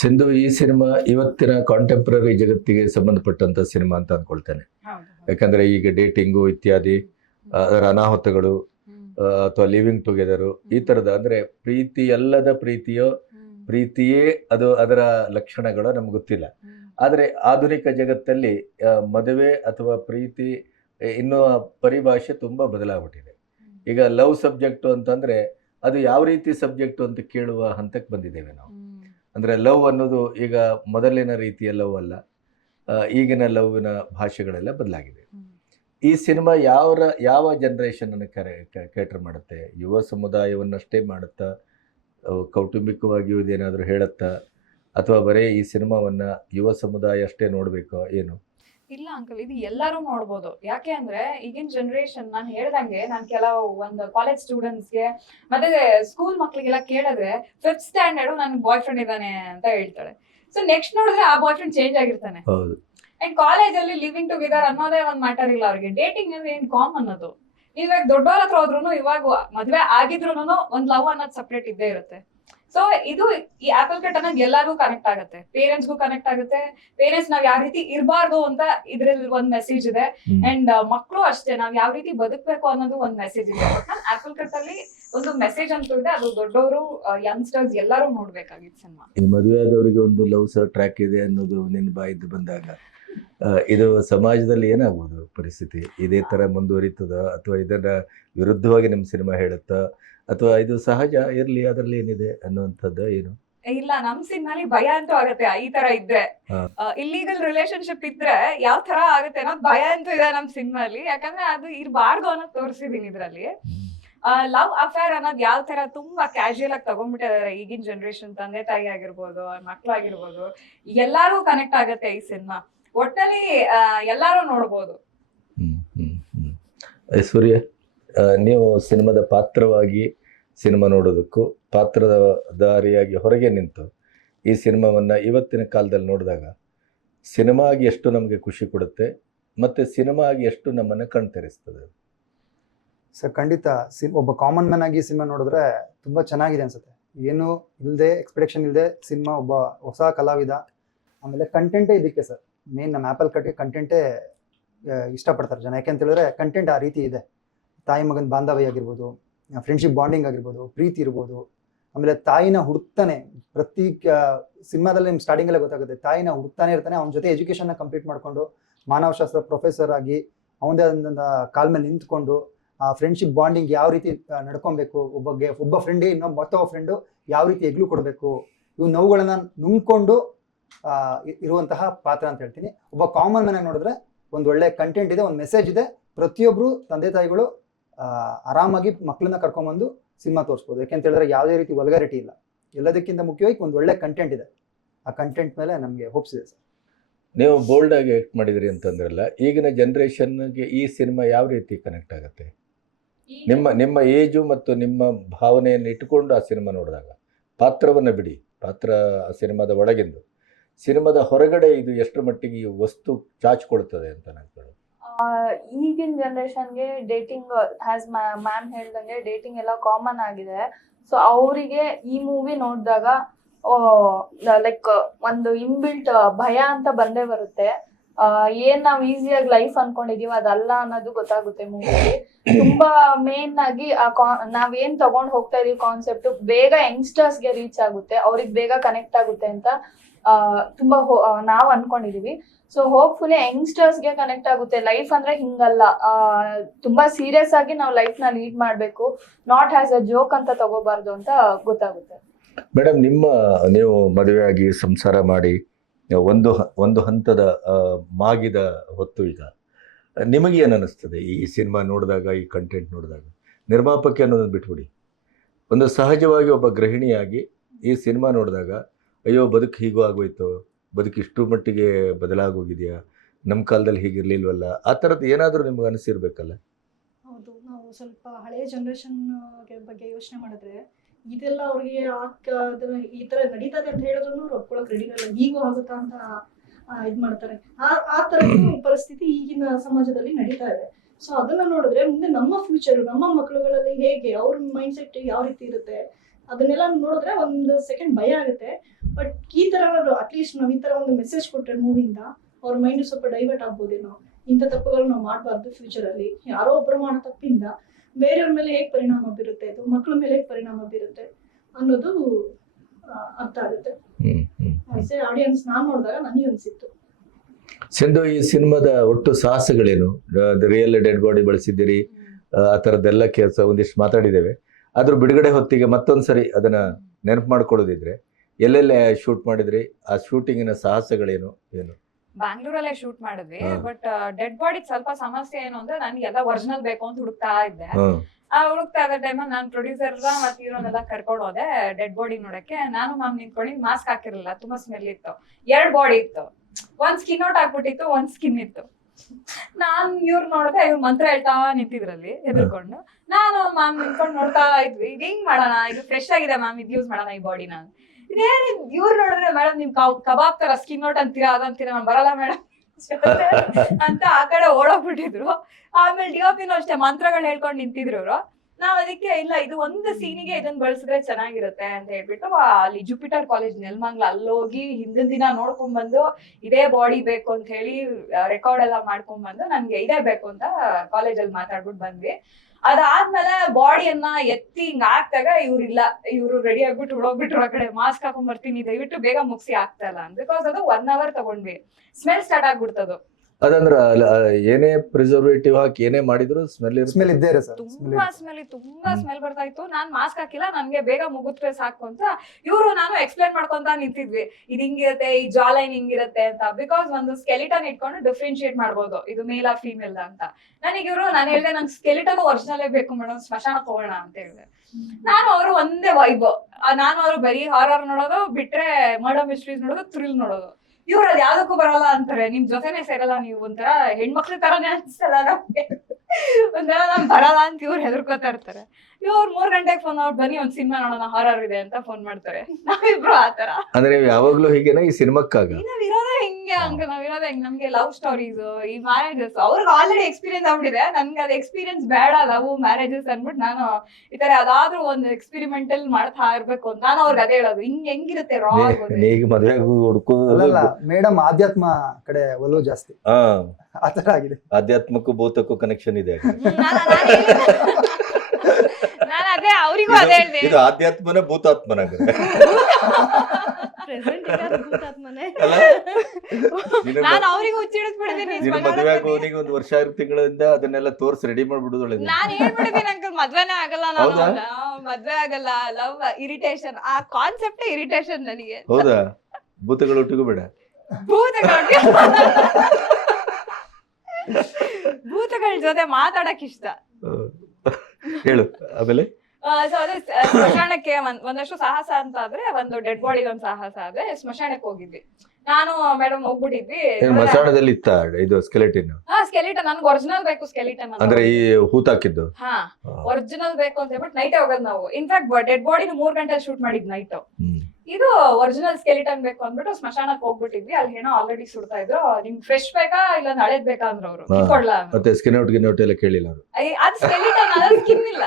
ಸಿಂಧು ಈ ಸಿನಿಮಾ ಇವತ್ತಿನ ಕಾಂಟೆಂಪ್ರರಿ ಜಗತ್ತಿಗೆ ಸಂಬಂಧಪಟ್ಟಂತ ಸಿನಿಮಾ ಅಂತ ಅನ್ಕೊಳ್ತೇನೆ. ಯಾಕಂದ್ರೆ ಈಗ ಡೇಟಿಂಗು ಇತ್ಯಾದಿ ಅದರ ಅನಾಹುತಗಳು ಅಥವಾ ಲಿವಿಂಗ್ ಟುಗೆದರು ಈ ತರದ ಅಂದ್ರೆ ಪ್ರೀತಿ ಅಲ್ಲದ ಪ್ರೀತಿಯೋ ಪ್ರೀತಿಯೇ ಅದು ಅದರ ಲಕ್ಷಣಗಳು ನಮ್ಗೆ ಗೊತ್ತಿಲ್ಲ. ಆದರೆ ಆಧುನಿಕ ಜಗತ್ತಲ್ಲಿ ಮದುವೆ ಅಥವಾ ಪ್ರೀತಿ ಇನ್ನೂ ಪರಿಭಾಷೆ ತುಂಬ ಬದಲಾಗ್ಬಿಟ್ಟಿದೆ. ಈಗ ಲವ್ ಸಬ್ಜೆಕ್ಟು ಅಂತಂದ್ರೆ ಅದು ಯಾವ ರೀತಿ ಸಬ್ಜೆಕ್ಟು ಅಂತ ಕೇಳುವ ಹಂತಕ್ಕೆ ಬಂದಿದ್ದೇವೆ ನಾವು. ಅಂದ್ರೆ ಲವ್ ಅನ್ನೋದು ಈಗ ಮೊದಲಿನ ರೀತಿಯ ಲವ್ ಅಲ್ಲ. ಈಗಿನ ಲವ್ವಿನ ಭಾಷೆಗಳೆಲ್ಲ ಬದಲಾಗಿದೆ. ಈ ಸಿನಿಮಾ ಯಾವ ಯಾವ ಜನರೇಷನ್ ಅನ್ನು ಕರೆ ಕೇಟರ್ ಮಾಡುತ್ತೆ? ಯುವ ಸಮುದಾಯವನ್ನಷ್ಟೇ ಮಾಡುತ್ತಾ? ಕೌಟುಂಬಿಕವಾಗಿಯೂ ಇದೇನಾದರೂ ಹೇಳುತ್ತಾ? ಅಥವಾ ಬರೀ ಈ ಸಿನಿಮಾವನ್ನು ಯುವ ಸಮುದಾಯ ಅಷ್ಟೇ ನೋಡಬೇಕೋ ಏನು? ಇಲ್ಲ ಅಂಕಲ್ ಇದು ಎಲ್ಲರೂ ನೋಡ್ಬೋದು. ಯಾಕೆ ಅಂದ್ರೆ ಈಗಿನ ಜನರೇಷನ್ ನಾನು ಹೇಳ್ದಂಗೆ ನಾನು ಕೆಲವು ಒಂದು ಕಾಲೇಜ್ ಸ್ಟೂಡೆಂಟ್ಸ್ಗೆ ಮತ್ತೆ ಸ್ಕೂಲ್ ಮಕ್ಳಿಗೆಲ್ಲ ಕೇಳಿದ್ರೆ ಫಿಫ್ತ್ ಸ್ಟ್ಯಾಂಡರ್ಡ್ ನನ್ ಬಾಯ್ ಫ್ರೆಂಡ್ ಇದ್ದಾನೆ ಅಂತ ಹೇಳ್ತಾಳೆ. ಸೊ ನೆಕ್ಸ್ಟ್ ನೋಡಿದ್ರೆ ಆ ಬಾಯ್ ಫ್ರೆಂಡ್ ಚೇಂಜ್ ಆಗಿರ್ತಾನೆ ಅಂಡ್ ಕಾಲೇಜ್ ಅಲ್ಲಿ ಲಿವಿಂಗ್ ಟುಗೆದರ್ ಅನ್ನೋದೇ ಒಂದ್ ಮ್ಯಾಟರ್ ಇಲ್ಲ ಅವ್ರಿಗೆ. ಡೇಟಿಂಗ್ ಅಂದ್ರೆ ಏನ್ ಕಾಮನ್ ಅದು ಇವಾಗ ದೊಡ್ಡವ್ರ ಹತ್ರ ಹೋದ್ರು ಇವಾಗ ಮದ್ವೆ ಆಗಿದ್ರು ಒಂದ್ ಲವ್ ಅನ್ನೋದು ಸಪ್ರೇಟ್ ಇದ್ದೇ ಇರುತ್ತೆ. ಸೊ ಇದು ಈ ಆಪಲ್ ಕಟ್ ಅನ್ನೋದು ಎಲ್ಲರಿಗೂ ಕನೆಕ್ಟ್ ಆಗುತ್ತೆ. ಪೇರೆಂಟ್ಸ್ಗೂ ಕನೆಕ್ಟ್ ಆಗುತ್ತೆ. ಪೇರೆಂಟ್ಸ್ ನಾವ್ ಯಾವ ರೀತಿ ಇರಬಾರ್ದು ಅಂತ ಇದ್ರಲ್ಲಿ ಒಂದ್ ಮೆಸೇಜ್ ಇದೆ. ಅಂಡ್ ಮಕ್ಕಳು ಅಷ್ಟೇ ನಾವ್ ಯಾವ ರೀತಿ ಬದುಕಬೇಕು ಅನ್ನೋದು ಒಂದ್ ಮೆಸೇಜ್ ಇದೆ. ಆಪಲ್ ಕಟ್ ಅಲ್ಲಿ ಒಂದು ಮೆಸೇಜ್ ಅಂತೂ ಇದೆ ಅದು ದೊಡ್ಡವರು ಯಂಗ್ಸ್ಟರ್ಸ್ ಎಲ್ಲರೂ ನೋಡ್ಬೇಕಾಗಿತ್ತು ಸಿನಿಮಾ ಮದುವೆ ಆದವರಿಗೆ ಒಂದು ಲವ್ ಸರ್ ಟ್ರ್ಯಾಕ್ ಇದೆ ಅನ್ನೋದು ನಿನ್ ಬಾಯಿದ್ದು ಬಂದಾಗ ಇದು ಸಮಾಜದಲ್ಲಿ ಏನಾಗ್ಬೋದು ಪರಿಸ್ಥಿತಿ? ಇದೇ ತರ ಮುಂದುವರಿತದ ಅಥವಾ ಇದರ ವಿರುದ್ಧವಾಗಿ ನಮ್ಮ ಸಿನಿಮಾ ಹೇಳುತ್ತಾ? ಅಥವಾ ಇದು ಸಹಜ ಇರ್ಲಿ ಅದರಲ್ಲಿ ಏನಿದೆ ಅನ್ನುವಂಥದ್ದು ಏನು? ಇಲ್ಲ ನಮ್ ಸಿನಿಮಾಲಿ ಭಯ ಅಂತೂ ಆಗತ್ತೆ ಈ ತರ ಇದ್ರೆ. ಇಲ್ಲಿಗಲ್ ರಿಲೇಶನ್ಶಿಪ್ ಇದ್ರೆ ಯಾವ ತರ ಆಗುತ್ತೆ ಅನ್ನೋದು ಭಯ ಅಂತೂ ಇದೆ ನಮ್ ಸಿನಿಮಾಲಿ. ಯಾಕಂದ್ರೆ ಅದು ಇರಬಾರ್ದು ಅನ್ನೋದು ತೋರಿಸಿದೀನಿ ಇದ್ರಲ್ಲಿ. ಲವ್ ಅಫೇರ್ ಅನ್ನೋದು ಯಾವ ತರ ತುಂಬಾ ಕ್ಯಾಶುಯಲ್ ಆಗಿ ತಗೊಂಡ್ಬಿಟ್ಟಿದ್ದಾರೆ ಈಗಿನ ಜನರೇಷನ್ ತಂದೆ ತಾಯಿ ಆಗಿರ್ಬೋದು ಮಕ್ಳಾಗಿರ್ಬೋದು ಎಲ್ಲಾರು ಕನೆಕ್ಟ್ ಆಗತ್ತೆ ಈ ಸಿನಿಮಾ. ಒಟ್ಟಲ್ಲಿ ಎಲ್ಲಾರು ನೋಡ್ಬೋದು. ಐಶ್ವರ್ಯ ನೀವು ಸಿನಿಮಾದ ಪಾತ್ರವಾಗಿ ಸಿನಿಮಾ ನೋಡೋದಕ್ಕೂ ಪಾತ್ರಧಾರಿಯಾಗಿ ಹೊರಗೆ ನಿಂತು ಈ ಸಿನಿಮಾವನ್ನು ಇವತ್ತಿನ ಕಾಲದಲ್ಲಿ ನೋಡಿದಾಗ ಸಿನಿಮಾ ಆಗಿ ಎಷ್ಟು ನಮಗೆ ಖುಷಿ ಕೊಡುತ್ತೆ ಮತ್ತು ಸಿನಿಮಾ ಆಗಿ ಎಷ್ಟು ನಮ್ಮನ್ನು ಕಣ್ತರಿಸ್ತದೆ? ಸರ್, ಖಂಡಿತ ಸಿ ಒಬ್ಬ ಕಾಮನ್ ಮ್ಯಾನ್ ಆಗಿ ಸಿನಿಮಾ ನೋಡಿದ್ರೆ ತುಂಬ ಚೆನ್ನಾಗಿದೆ ಅನ್ಸುತ್ತೆ. ಏನು ಇಲ್ಲದೆ ಎಕ್ಸ್ಪೆಕ್ಟೇಷನ್ ಇಲ್ಲದೆ ಸಿನಿಮಾ ಒಬ್ಬ ಹೊಸ ಕಲಾವಿದ, ಆಮೇಲೆ ಕಂಟೆಂಟೇ ಇದಕ್ಕೆ ಸರ್. ಮೇನ್ ನಮ್ಮ ಆ್ಯಪಲ್ ಕಟ್ಟಿ ಕಂಟೆಂಟೇ ಇಷ್ಟಪಡ್ತಾರೆ ಜನ. ಯಾಕೆಂತ ಹೇಳಿದ್ರೆ ಕಂಟೆಂಟ್ ಆ ರೀತಿ ಇದೆ. ತಾಯಿ ಮಗನ ಬಾಂಧವ್ಯ ಆಗಿರ್ಬೋದು ಫ್ರೆಂಡ್ಶಿಪ್ ಬಾಂಡಿಂಗ್ ಆಗಿರ್ಬೋದು, ಪ್ರೀತಿ ಇರ್ಬೋದು. ಆಮೇಲೆ ತಾಯಿನ ಹುಡುಕ್ತಾನೆ ಪ್ರತಿ ಸಿನಿಮಾದಲ್ಲಿ ನಿಮ್ಗೆ ಸ್ಟಾರ್ಟಿಂಗಲ್ಲೇ ಗೊತ್ತಾಗುತ್ತೆ. ತಾಯಿನ ಹುಡುಕ್ತಾನೆ ಇರ್ತಾನೆ, ಅವನ ಜೊತೆ ಎಜುಕೇಷನ್ನ ಕಂಪ್ಲೀಟ್ ಮಾಡಿಕೊಂಡು, ಮಾನವಶಾಸ್ತ್ರ ಪ್ರೊಫೆಸರ್ ಆಗಿ ಅವನದೇ ಆದ ಕಾಲ್ ಮೇಲೆ ನಿಂತ್ಕೊಂಡು, ಆ ಫ್ರೆಂಡ್ಶಿಪ್ ಬಾಂಡಿಂಗ್ ಯಾವ ರೀತಿ ನಡ್ಕೊಬೇಕು, ಒಬ್ಬಗೆ, ಒಬ್ಬ ಫ್ರೆಂಡ್ ಇನ್ನೊಬ್ಬ, ಮತ್ತೊಬ್ಬ ಫ್ರೆಂಡು ಯಾವ ರೀತಿ ಎಗ್ಲು ಕೊಡಬೇಕು, ಇವು ನೋವುಗಳನ್ನ ನುಂಗ್ಕೊಂಡು ಇರುವಂತಹ ಪಾತ್ರ ಅಂತ ಹೇಳ್ತೀನಿ. ಒಬ್ಬ ಕಾಮನ್ ಮನೆ ನೋಡಿದ್ರೆ ಒಂದು ಒಳ್ಳೆ ಕಂಟೆಂಟ್ ಇದೆ, ಒಂದು ಮೆಸೇಜ್ ಇದೆ ಪ್ರತಿಯೊಬ್ಬರು ತಂದೆ ತಾಯಿಗಳು ಆರಾಮಾಗಿ ಮಕ್ಕಳನ್ನ ಕರ್ಕೊಂಬಂದು ಸಿನಿಮಾ ತೋರಿಸ್ಬೋದು. ಯಾಕೆಂತ ಹೇಳಿದ್ರೆ ಯಾವುದೇ ರೀತಿ ವಲ್ಗಾರಿಟಿ ಇಲ್ಲ. ಎಲ್ಲದಕ್ಕಿಂತ ಮುಖ್ಯವಾಗಿ ಒಂದು ಒಳ್ಳೆ ಕಂಟೆಂಟ್ ಇದೆ. ಆ ಕಂಟೆಂಟ್ ಮೇಲೆ ನಮಗೆ ಹೋಪ್ಸ್ ಇದೆ ಸರ್. ನೀವು ಬೋಲ್ಡ್ ಆಗಿ ಆಕ್ಟ್ ಮಾಡಿದ್ರಿ ಅಂತಂದ್ರಲ್ಲ ಈಗಿನ ಜನ್ರೇಷನ್ಗೆ ಈ ಸಿನಿಮಾ ಯಾವ ರೀತಿ ಕನೆಕ್ಟ್ ಆಗುತ್ತೆ? ನಿಮ್ಮ ನಿಮ್ಮ ಏಜು ಮತ್ತು ನಿಮ್ಮ ಭಾವನೆಯನ್ನು ಇಟ್ಟುಕೊಂಡು ಆ ಸಿನಿಮಾ ನೋಡಿದಾಗ. ಪಾತ್ರವನ್ನು ಬಿಡಿ. ಪಾತ್ರ ಆ ಸಿನಿಮಾದ ಒಳಗಿಂದು. ಸಿನಿಮಾದ ಹೊರಗಡೆ ಇದು ಎಷ್ಟರ ಮಟ್ಟಿಗೆ ಈ ವಸ್ತು ಚಾಚಿಕೊಳ್ತದೆ ಅಂತ ನಾನು ಈಗಿನ ಜನರೇಷನ್ಗೆ ಡೇಟಿಂಗ್ ಆಸ್ ಮ್ಯಾಮ್ ಹೇಳ್ದಂಗೆ ಡೇಟಿಂಗ್ ಎಲ್ಲ ಕಾಮನ್ ಆಗಿದೆ. ಸೊ ಅವರಿಗೆ ಈ ಮೂವಿ ನೋಡಿದಾಗ ಲೈಕ್ ಒಂದು ಇನ್ಬಿಲ್ಟ್ ಭಯ ಅಂತ ಬಂದೇ ಬರುತ್ತೆ. ಏನ್ ನಾವ್ ಈಸಿಯಾಗಿ ಲೈಫ್ ಅನ್ಕೊಂಡಿದೀವಿ ಅದಲ್ಲ ಅನ್ನೋದು ಗೊತ್ತಾಗುತ್ತೆ ಮೂವಿಲಿ ತುಂಬಾ ಮೇನ್ ಆಗಿ ಆ ಕಾ- ಏನ್ ತಗೊಂಡ್ ಹೋಗ್ತಾ ಇದೀವಿ ಕಾನ್ಸೆಪ್ಟ್ ಬೇಗ ಯಂಗ್ಸ್ಟರ್ಸ್ಗೆ ರೀಚ್ ಆಗುತ್ತೆ, ಅವ್ರಿಗೆ ಬೇಗ ಕನೆಕ್ಟ್ ಆಗುತ್ತೆ ಅಂತ ತುಂಬಾ ನಾವು ಅನ್ಕೊಂಡಿದೀವಿ. ಸೊ ಹೋಪ್ಫುಲಿ ಯಂಗ್ಸ್ಟರ್ಸ್ಗೆ ಕನೆಕ್ಟ್ ಆಗುತ್ತೆ. ಲೈಫ್ ಅಂದ್ರೆ ಹಿಂಗಲ್ಲ. ತುಂಬಾ ಸೀರಿಯಸ್ ಆಗಿ ನಾವು ಲೈಫ್ನ ಲೀಡ್ ಮಾಡ್ಬೇಕು. ನಾಟ್ ಆಸ್ ಅ ಜೋಕ್ ಅಂತ ತಗೋಬಾರ್ದು ಅಂತ ಗೊತ್ತಾಗುತ್ತೆ. ಮೇಡಮ್ ನಿಮ್ಮ, ನೀವು ಮದುವೆಯಾಗಿ ಸಂಸಾರ ಮಾಡಿ ಒಂದು ಒಂದು ಹಂತದ ಮಾಗಿದ ಹೊತ್ತು ಈಗ, ನಿಮಗೆ ಏನು ಅನ್ನಿಸ್ತದೆ ಈ ಸಿನಿಮಾ ನೋಡಿದಾಗ, ಈ ಕಂಟೆಂಟ್ ನೋಡಿದಾಗ? ನಿರ್ಮಾಪಕಿ ಅನ್ನೋದನ್ನು ಬಿಟ್ಬಿಡಿ. ಒಂದು ಸಹಜವಾಗಿ ಒಬ್ಬ ಗೃಹಿಣಿಯಾಗಿ ಈ ಸಿನಿಮಾ ನೋಡಿದಾಗ ಅಯ್ಯೋ, ಬದುಕು ಹೀಗೂ ಆಗೋಯ್ತು. ಬದುಕು ಇಷ್ಟು ಮಟ್ಟಿಗೆ ಬದಲಾಗೋಗಿದೆಯಾ? ನಮ್ಮ ಕಾಲದಲ್ಲಿ ಹೀಗಿರ್ಲಿಲ್ವಲ್ಲ? ಆ ಥರದ್ದು ಏನಾದರೂ ನಿಮ್ಗೆ ಅನಿಸಿರ್ಬೇಕಲ್ಲ? ಹೌದು. ನಾವು ಸ್ವಲ್ಪ ಹಳೆಯ ಜನರೇಷನ್ ಬಗ್ಗೆ ಯೋಚನೆ ಮಾಡಿದ್ರೆ, ಇದೆಲ್ಲ ಅವ್ರಿಗೆ ಈ ತರ ನಡೀತದೆ ಅಂತ ಹೇಳಿದ್ರು ಅವ್ರು ಒಪ್ಕೊಳಕ್ ರೆಡಿ ಹೀಗೂ ಆಗುತ್ತಾ ಅಂತ ಇದು ಮಾಡ್ತಾರೆ. ಆ ತರದ್ದು ಪರಿಸ್ಥಿತಿ ಈಗಿನ ಸಮಾಜದಲ್ಲಿ ನಡೀತಾ ಇದೆ. ಸೊ ಅದನ್ನ ನೋಡಿದ್ರೆ ಮುಂದೆ ನಮ್ಮ ಫ್ಯೂಚರ್ ನಮ್ಮ ಮಕ್ಕಳುಗಳಲ್ಲಿ ಹೇಗೆ, ಅವ್ರ ಮೈಂಡ್ ಸೆಟ್ ಯಾವ ರೀತಿ ಇರುತ್ತೆ ಅದನ್ನೆಲ್ಲ ನೋಡಿದ್ರೆ ಒಂದು ಸೆಕೆಂಡ್ ಭಯ ಆಗುತ್ತೆ. ಬಟ್ ಈ ತರ ಅಟ್ಲೀಸ್ಟ್ ನಾವು ಈ ತರ ಒಂದು ಮೆಸೇಜ್ ಕೊಟ್ರೆ ಮೂವಿಯಿಂದ ಅವ್ರ ಮೈಂಡ್ ಸ್ವಲ್ಪ ಡೈವರ್ಟ್ ಆಗ್ಬೋದೇನೋ. ಇಂಥ ತಪ್ಪುಗಳು ನಾವು ಮಾಡಬಾರ್ದು ಫ್ಯೂಚರ್ ಅಲ್ಲಿ. ಯಾರೋ ಒಬ್ಬರು ಮಾಡೋ ತಪ್ಪಿಂದ ಬೇರೆಯವ್ರ ಮೇಲೆ ಹೇಗೆ ಪರಿಣಾಮ ಬೀರುತ್ತೆ ಅದು ಮಕ್ಕಳ ಮೇಲೆ ಹೇಗೆ ಪರಿಣಾಮ ಬೀರುತ್ತೆ ಅನ್ನೋದು ಅರ್ಥ ಆಗುತ್ತೆ. ಆಡಿಯನ್ಸ್ ನಾನು ನೋಡಿದಾಗ ನನಗೆ ಅನ್ಸಿತ್ತು. ಸಿಂಧು ಈ ಸಿನಿಮಾದ ಒಟ್ಟು ಸಾಹಸಗಳೇನು? ರಿಯಲ್ ಡೆಡ್ ಬಾಡಿ ಬಳಸಿದ್ದೀರಿ ಆ ಥರದ್ದೆಲ್ಲ ಕೆಲಸ ಒಂದಿಷ್ಟು ಮಾತಾಡಿದ್ದೇವೆ. ಅದ್ರ ಬಿಡುಗಡೆ ಹೊತ್ತಿಗೆ ಮತ್ತೊಂದ್ಸರಿ ಅದನ್ನ ನೆನಪು ಮಾಡ್ಕೊಳ್ಳೋದಿದ್ರೆ ಎಲ್ಲೆಲ್ಲ ಶೂಟ್ ಮಾಡಿದ್ರಿ ಆ ಶೂಟಿಂಗಿನ ಸಾಹಸಗಳೇನು ಏನು? ಬ್ಯಾಂಗ್ಳೂರಲ್ಲೇ ಶೂಟ್ ಮಾಡಿದ್ವಿ ಬಟ್ ಡೆಡ್ ಬಾಡಿ ಸ್ವಲ್ಪ ಸಮಸ್ಯೆ ಏನು ಅಂದ್ರೆ ನನ್ಗೆ ಎಲ್ಲ ಒರಿಜಿನಲ್ ಬೇಕು ಅಂತ ಹುಡುಕ್ತಾ ಇದ್ದೆ. ಆ ಹುಡುಕ್ತಾ ಇದ್ದ ಟೈಮ್ ನಾನು ಪ್ರೊಡ್ಯೂಸರ್ ಮತ್ತೆ ಹೀರೋನೆಲ್ಲ ಕರ್ಕೊಂಡು ಹೋದೆ ಡೆಡ್ ಬಾಡಿ ನೋಡಕ್ಕೆ. ನಾನು ಮ್ಯಾಮ್ ನಿಂತ್ಕೊಂಡು ಮಾಸ್ಕ್ ಹಾಕಿರಲಿಲ್ಲ ತುಂಬಾ ಸ್ಮೆಲ್ ಇತ್ತು. ಎರಡ್ ಬಾಡಿ ಇತ್ತು. ಒಂದ್ ಸ್ಕಿನ್ ಔಟ್ ಆಗ್ಬಿಟ್ಟಿತ್ತು ಒಂದ್ ಸ್ಕಿನ್ ಇತ್ತು. ನಾನ್ ಇವ್ರ್ ನೋಡ್ತಾ ಇವ್ರು ಮಂತ್ರ ಹೇಳ್ತಾ ನಿಂತಿದ್ರಲ್ಲಿ ಹೆದರ್ಕೊಂಡು. ನಾನು ಮ್ಯಾಮ್ ನಿಂತ್ಕೊಂಡು ನೋಡ್ತಾ ಇದ್ವಿ. ಇದು ಹೆಂಗ್ ಮಾಡೋಣ? ಇದು ಫ್ರೆಶ್ ಆಗಿದೆ ಮ್ಯಾಮ್ ಇದು ಯೂಸ್ ಮಾಡೋಣ ಈ ಬಾಡಿನ ಇದೇನ್ ಇವ್ರು ನೋಡಿದ್ರೆ ಮೇಡಮ್ ನಿಮ್ ಕಬಾಬ್ ತರ ಸ್ಕಿನ್ ನೋಟ್ ಅಂತೀರಾ ಅದಂತೀರಾ ನಾನು ಬರಲ್ಲ ಮೇಡಮ್ ಅಂತ ಆ ಕಡೆ ಓಡೋಗ್ಬಿಟ್ಟಿದ್ರು. ಆಮೇಲೆ ಡಿಒಪಿನೂ ಅಷ್ಟೇ ಮಂತ್ರಗಳು ಹೇಳ್ಕೊಂಡು ನಿಂತಿದ್ರು ಇವ್ರು. ನಾವ್ ಅದಕ್ಕೆ ಇಲ್ಲ, ಇದು ಒಂದು ಸೀನಿಗೆ ಇದನ್ನ ಬಳಸಿದ್ರೆ ಚೆನ್ನಾಗಿರುತ್ತೆ ಅಂತ ಹೇಳ್ಬಿಟ್ಟು ಅಲ್ಲಿ ಜುಪಿಟರ್ ಕಾಲೇಜ್ ನೆಲ್ಮಂಗ್ಲ ಅಲ್ಲೋಗಿ ಹಿಂದಿನ ದಿನ ನೋಡ್ಕೊಂಡ್ ಬಂದು ಇದೇ ಬಾಡಿ ಬೇಕು ಅಂತ ಹೇಳಿ ರೆಕಾರ್ಡ್ ಎಲ್ಲ ಮಾಡ್ಕೊಂಡ್ ಬಂದು ನನ್ಗೆ ಇದೇ ಬೇಕು ಅಂತ ಕಾಲೇಜಲ್ಲಿ ಮಾತಾಡ್ಬಿಟ್ಟು ಬಂದ್ವಿ. ಅದಾದ್ಮೇಲೆ ಬಾಡಿಯನ್ನ ಎತ್ತಿ ಹಿಂಗ್ ಹಾಕ್ದಾಗ ಇವ್ರಿಲ್ಲ ಇವ್ರು ರೆಡಿ ಆಗ್ಬಿಟ್ಟು ಹುಡೋಗ್ಬಿಟ್ರು ಆ ಕಡೆ ಮಾಸ್ಕ್ ಹಾಕೊಂಡ್ ಬರ್ತೀನಿ, ದಯವಿಟ್ಟು ಬೇಗ ಮುಗಿಸಿ ಆಗ್ತಾ ಇಲ್ಲ. ಬಿಕಾಸ್ ಅದು ಒನ್ ಅವರ್ ತಗೊಂಡ್ವಿ. ಸ್ಮೆಲ್ ಸ್ಟಾರ್ಟ್ ಆಗ್ಬಿಡ್ತದು. ಅದಂದ್ರ ಅಲ್ಲ, ಏನೇ ಪ್ರಿಸರ್ವೇಟಿವ್ ಹಾಕಿ ಏನೇ ಮಾಡಿದ್ರು ಸ್ಮೆಲ್ ಸ್ಮೆಲ್ ಇದ್ದೇ ಇರೋ ಸರ್ ತುಂಬಾ ಸ್ಮೆಲ್ ತುಂಬಾ ಸ್ಮೆಲ್ ಬರ್ತಾ ಇತ್ತು. ನಾನ್ ಮಾಸ್ಕ್ ಹಾಕಿಲ್ಲ ನನ್ಗೆ ಬೇಗ ಮುಗಿದ್ರೆ ಸಾಕು ಅಂತ ಇವರು ನಾನು ಎಕ್ಸ್ಪ್ಲೇನ್ ಮಾಡ್ಕೊಂತ ನಿಂತಿದ್ವಿ. ಇದು ಹಿಂಗಿರುತ್ತೆ ಈ ಜಾ ಲೈನ್ ಹಿಂಗಿರುತ್ತೆ ಅಂತ. ಬಿಕಾಸ್ ಒಂದು ಸ್ಕೆಲಿಟನ್ ಇಟ್ಕೊಂಡು ಡಿಫ್ರೆನ್ಶಿಯೇಟ್ ಮಾಡ್ಬೋದು. ಇದು ಮೇಲ ಫೀಮೇಲ್ ಅಂತ. ನನಗೆ ಇವರು ನಾನು ಹೇಳ್ದೆ ನಂಗೆ ಸ್ಕೆಲಿಟನ್ ಒರಿಜಿನಲ್ ಬೇಕು ಮೇಡಮ್ ಸ್ಮಶಾನ ಹೋಗೋಣ ಅಂತ ಹೇಳಿದೆ. ನಾನು ಅವರು ಒಂದೇ ವೈಬ್ ನಾನು ಅವರು ಬರೀ ಹಾರರ್ ನೋಡೋದು ಬಿಟ್ರೆ ಮರ್ಡರ್ ಮಿಸ್ಟ್ರೀಸ್ ನೋಡೋದು ಥ್ರಿಲ್ ನೋಡೋದು. ಇವ್ರು ಅದ್ ಯಾವ್ದಕ್ಕೂ ಬರಲ್ಲ ಅಂತಾರೆ. ನಿಮ್ ಜೊತೆನೆ ಸೇರಲ್ಲ ನೀವು ಒಂಥರ ಹೆಣ್ಮಕ್ಳ ತರಾನೇ ಅನ್ಸಲ್ಲ ನಮ್ಗೆ. ಒಂಥರ ನಾನ್ ಬರಲ್ಲ ಅಂತ ಇವ್ರು ಹೆದರ್ಕೋತಾ ಇರ್ತಾರೆ. ಇವ್ರು ಮೂರ್ ಗಂಟೆಗೆ ಫೋನ್ ಮಾಡಿ ಬನ್ನಿ ಒಂದ್ ಸಿನಿಮಾ ನೋಡೋಣ ಹಾರರ್ ಇದೆ ಅಂತ ಫೋನ್ ಮಾಡ್ತಾರೆ. ನಾವಿಬ್ರು ಆತರ ಅಂದ್ರೆ ನೀವು ಯಾವಾಗ್ಲೂ ಹೀಗೇನ ಈ ಸಿನಿಮಾಕ್ಕಾಗ? ನಾವಿರೋದೇ ಹಿಂಗೆ? ಹಂಗ ನಾವಿರೋದೇ ಹಿಂಗ್? ನಮ್ಗೆ ಲವ್ ಸ್ಟೋರೀಸ್ ಈ ಮ್ಯಾರೇಜಸ್ ಅವ್ರಿಗೆ ಆಲ್ರೆಡಿ ಎಕ್ಸ್ಪೀರಿಯನ್ಸ್ ಆಗ್ಬಿಟ್ಟಿದೆ. ನನ್ಗೆ ಅದು ಎಕ್ಸ್ಪೀರಿಯನ್ಸ್ ಬೇಡ ಲವ್ ಮ್ಯಾರೇಜಸ್ ಅಂದ್ಬಿಟ್ಟು ನಾನು ಈ ತರ ಯಾವ್ದಾದ್ರು ಒಂದು ಎಕ್ಸ್ಪೆರಿಮೆಂಟಲ್ ಮಾಡ್ತಾ ಇರ್ಬೇಕು ಅಂತ ನಾನು ಅವ್ರಿಗೆ ಅದೇ ಹೇಳೋದು. ಹಿಂಗ್ ಹೆಂಗಿರುತ್ತೆ? ರಾ ಆಗೋದು ಮದ್ವೆ ಹುಡ್ಕೋದು ಅಲ್ಲಲ್ಲ ಮೇಡಮ್ ಆಧ್ಯಾತ್ಮ ಕಡೆ ಒಲವು ಜಾಸ್ತಿ. ಆತರ ಆ ತರ ಆಗಿದೆ. ಆಧ್ಯಾತ್ಮಕ್ಕೂ ಭೂತಕ್ಕೂ ಕನೆಕ್ಷನ್ ಇದೆ ನಾನು ಅದೇ ಹೇಳ್ದೆ ಇದು ಆಧ್ಯಾತ್ಮನ ಭೂತಾತ್ಮನ ಪ್ರೆಸೆಂಟ್ ಭೂತಾತ್ಮನೆ. ಅಲ್ಲ? ನಾನು ಅವ್ರಿಗೆ ಹುಚ್ಚಿಡಿಸ್ಬಿಡ್ತೀನಿ ನೀನು ಮದುವೆ ಆಗೋನಿಗೆ ಒಂದು ವರ್ಷ ಆರು ತಿಂಗಳಿಂದ ಅದನ್ನೆಲ್ಲ ತೋರ್ಸಿ ರೆಡಿ ಮಾಡ್ಬಿಡುದು ನಾನು. ನಾನ್ ಹೇಳ್ಬಿಟ್ಟಿದ್ದೀನಿ ಅಂಕಲ್ ಮದ್ವೆನೇ ಆಗಲ್ಲ ನಾನು ಹೌದಾ? ಮದ್ವೆ ಆಗಲ್ಲ ಲವ್ ಇರಿಟೇಷನ್ ಆ ಕಾನ್ಸೆಪ್ಟೇ ಇರಿಟೇಷನ್ ನನಗೆ. ಹೌದಾ? ಭೂತಗಳು ಒಟ್ಟಿಗೂ ಬೇಡ. ಭೂತಗಳ ಭೂತಗಳ ಜೊತೆ ಮಾತಾಡಕ್ ಇಷ್ಟ. ಹ್ಮ್. ಹೇಳು ಆಮೇಲೆ? ಸೊ ಅದೇ ಸ್ಮಶಾನಕ್ಕೆ ಒಂದಷ್ಟು ಸಾಹಸ ಅಂತ ಆದ್ರೆ ಒಂದು ಡೆಡ್ ಬಾಡಿ ಒಂದು ಸಾಹಸ ಆದ್ರೆ ಸ್ಮಶಾನಕ್ಕೆ ಹೋಗಿದ್ವಿ. ನಾನು ಮೇಡಮ್ ಹೋಗ್ಬಿಟ್ಟಿದ್ವಿ. ಇತ್ತ? ಇದು ಸ್ಕೆಲೆಟಿನ್ ಹಾ ಸ್ಕೆಲಿಟನ್ ನನ್ಗೆ ಒರಿಜಿನಲ್ ಬೇಕು ಸ್ಕೆಲಿಟನ್ ಅಂದ್ರೆ ಈ ಹೂತಾಕಿದ್ದು ಹಾ ಒರಿಜಿನಲ್ ಬೇಕು ಅಂತ ಹೇಳ್ಬಿಟ್ಟು ನೈಟ್ ಹೋಗೋದು ನಾವು. ಇನ್ಫ್ಯಾಕ್ಟ್ ಡೆಡ್ ಬಾಡಿನ ಮೂರ್ ಗಂಟೆ ಶೂಟ್ ಮಾಡಿದ್ ನೈಟ್. ಇದು ಒರಿಜಿನಲ್ ಸ್ಕೆಲಿಟನ್ ಬೇಕು ಅಂದ್ಬಿಟ್ಟು ಸ್ಮಶಾನಕ್ಕೆ ಹೋಗ್ಬಿಟ್ಟಿದ್ವಿ. ಅಲ್ಲಿ ಏನೋ ಆಲ್ರೆಡಿ ಸುಡ್ತಾ ಇದ್ರು. ನಿಮ್ಗೆ ಫ್ರೆಶ್ ಬೇಕಾ ಇಲ್ಲ ಹಳೇದ್ ಬೇಕಾ ಅಂದ್ರೆ ಅವರು? ಕೊಡ್ಲ ಮತ್ತೆ ಸ್ಕಿನ್ ಔಟ್ ಗಿನ್ ಔಟ್ ಎಲ್ಲ ಕೇಳಿಲ್ಲ ಅವರು. ಅದ್ ಸ್ಕೆಲಿಟನ್ ಅದ್ರಲ್ಲಿ ಸ್ಕಿನ್ ಇಲ್ಲ.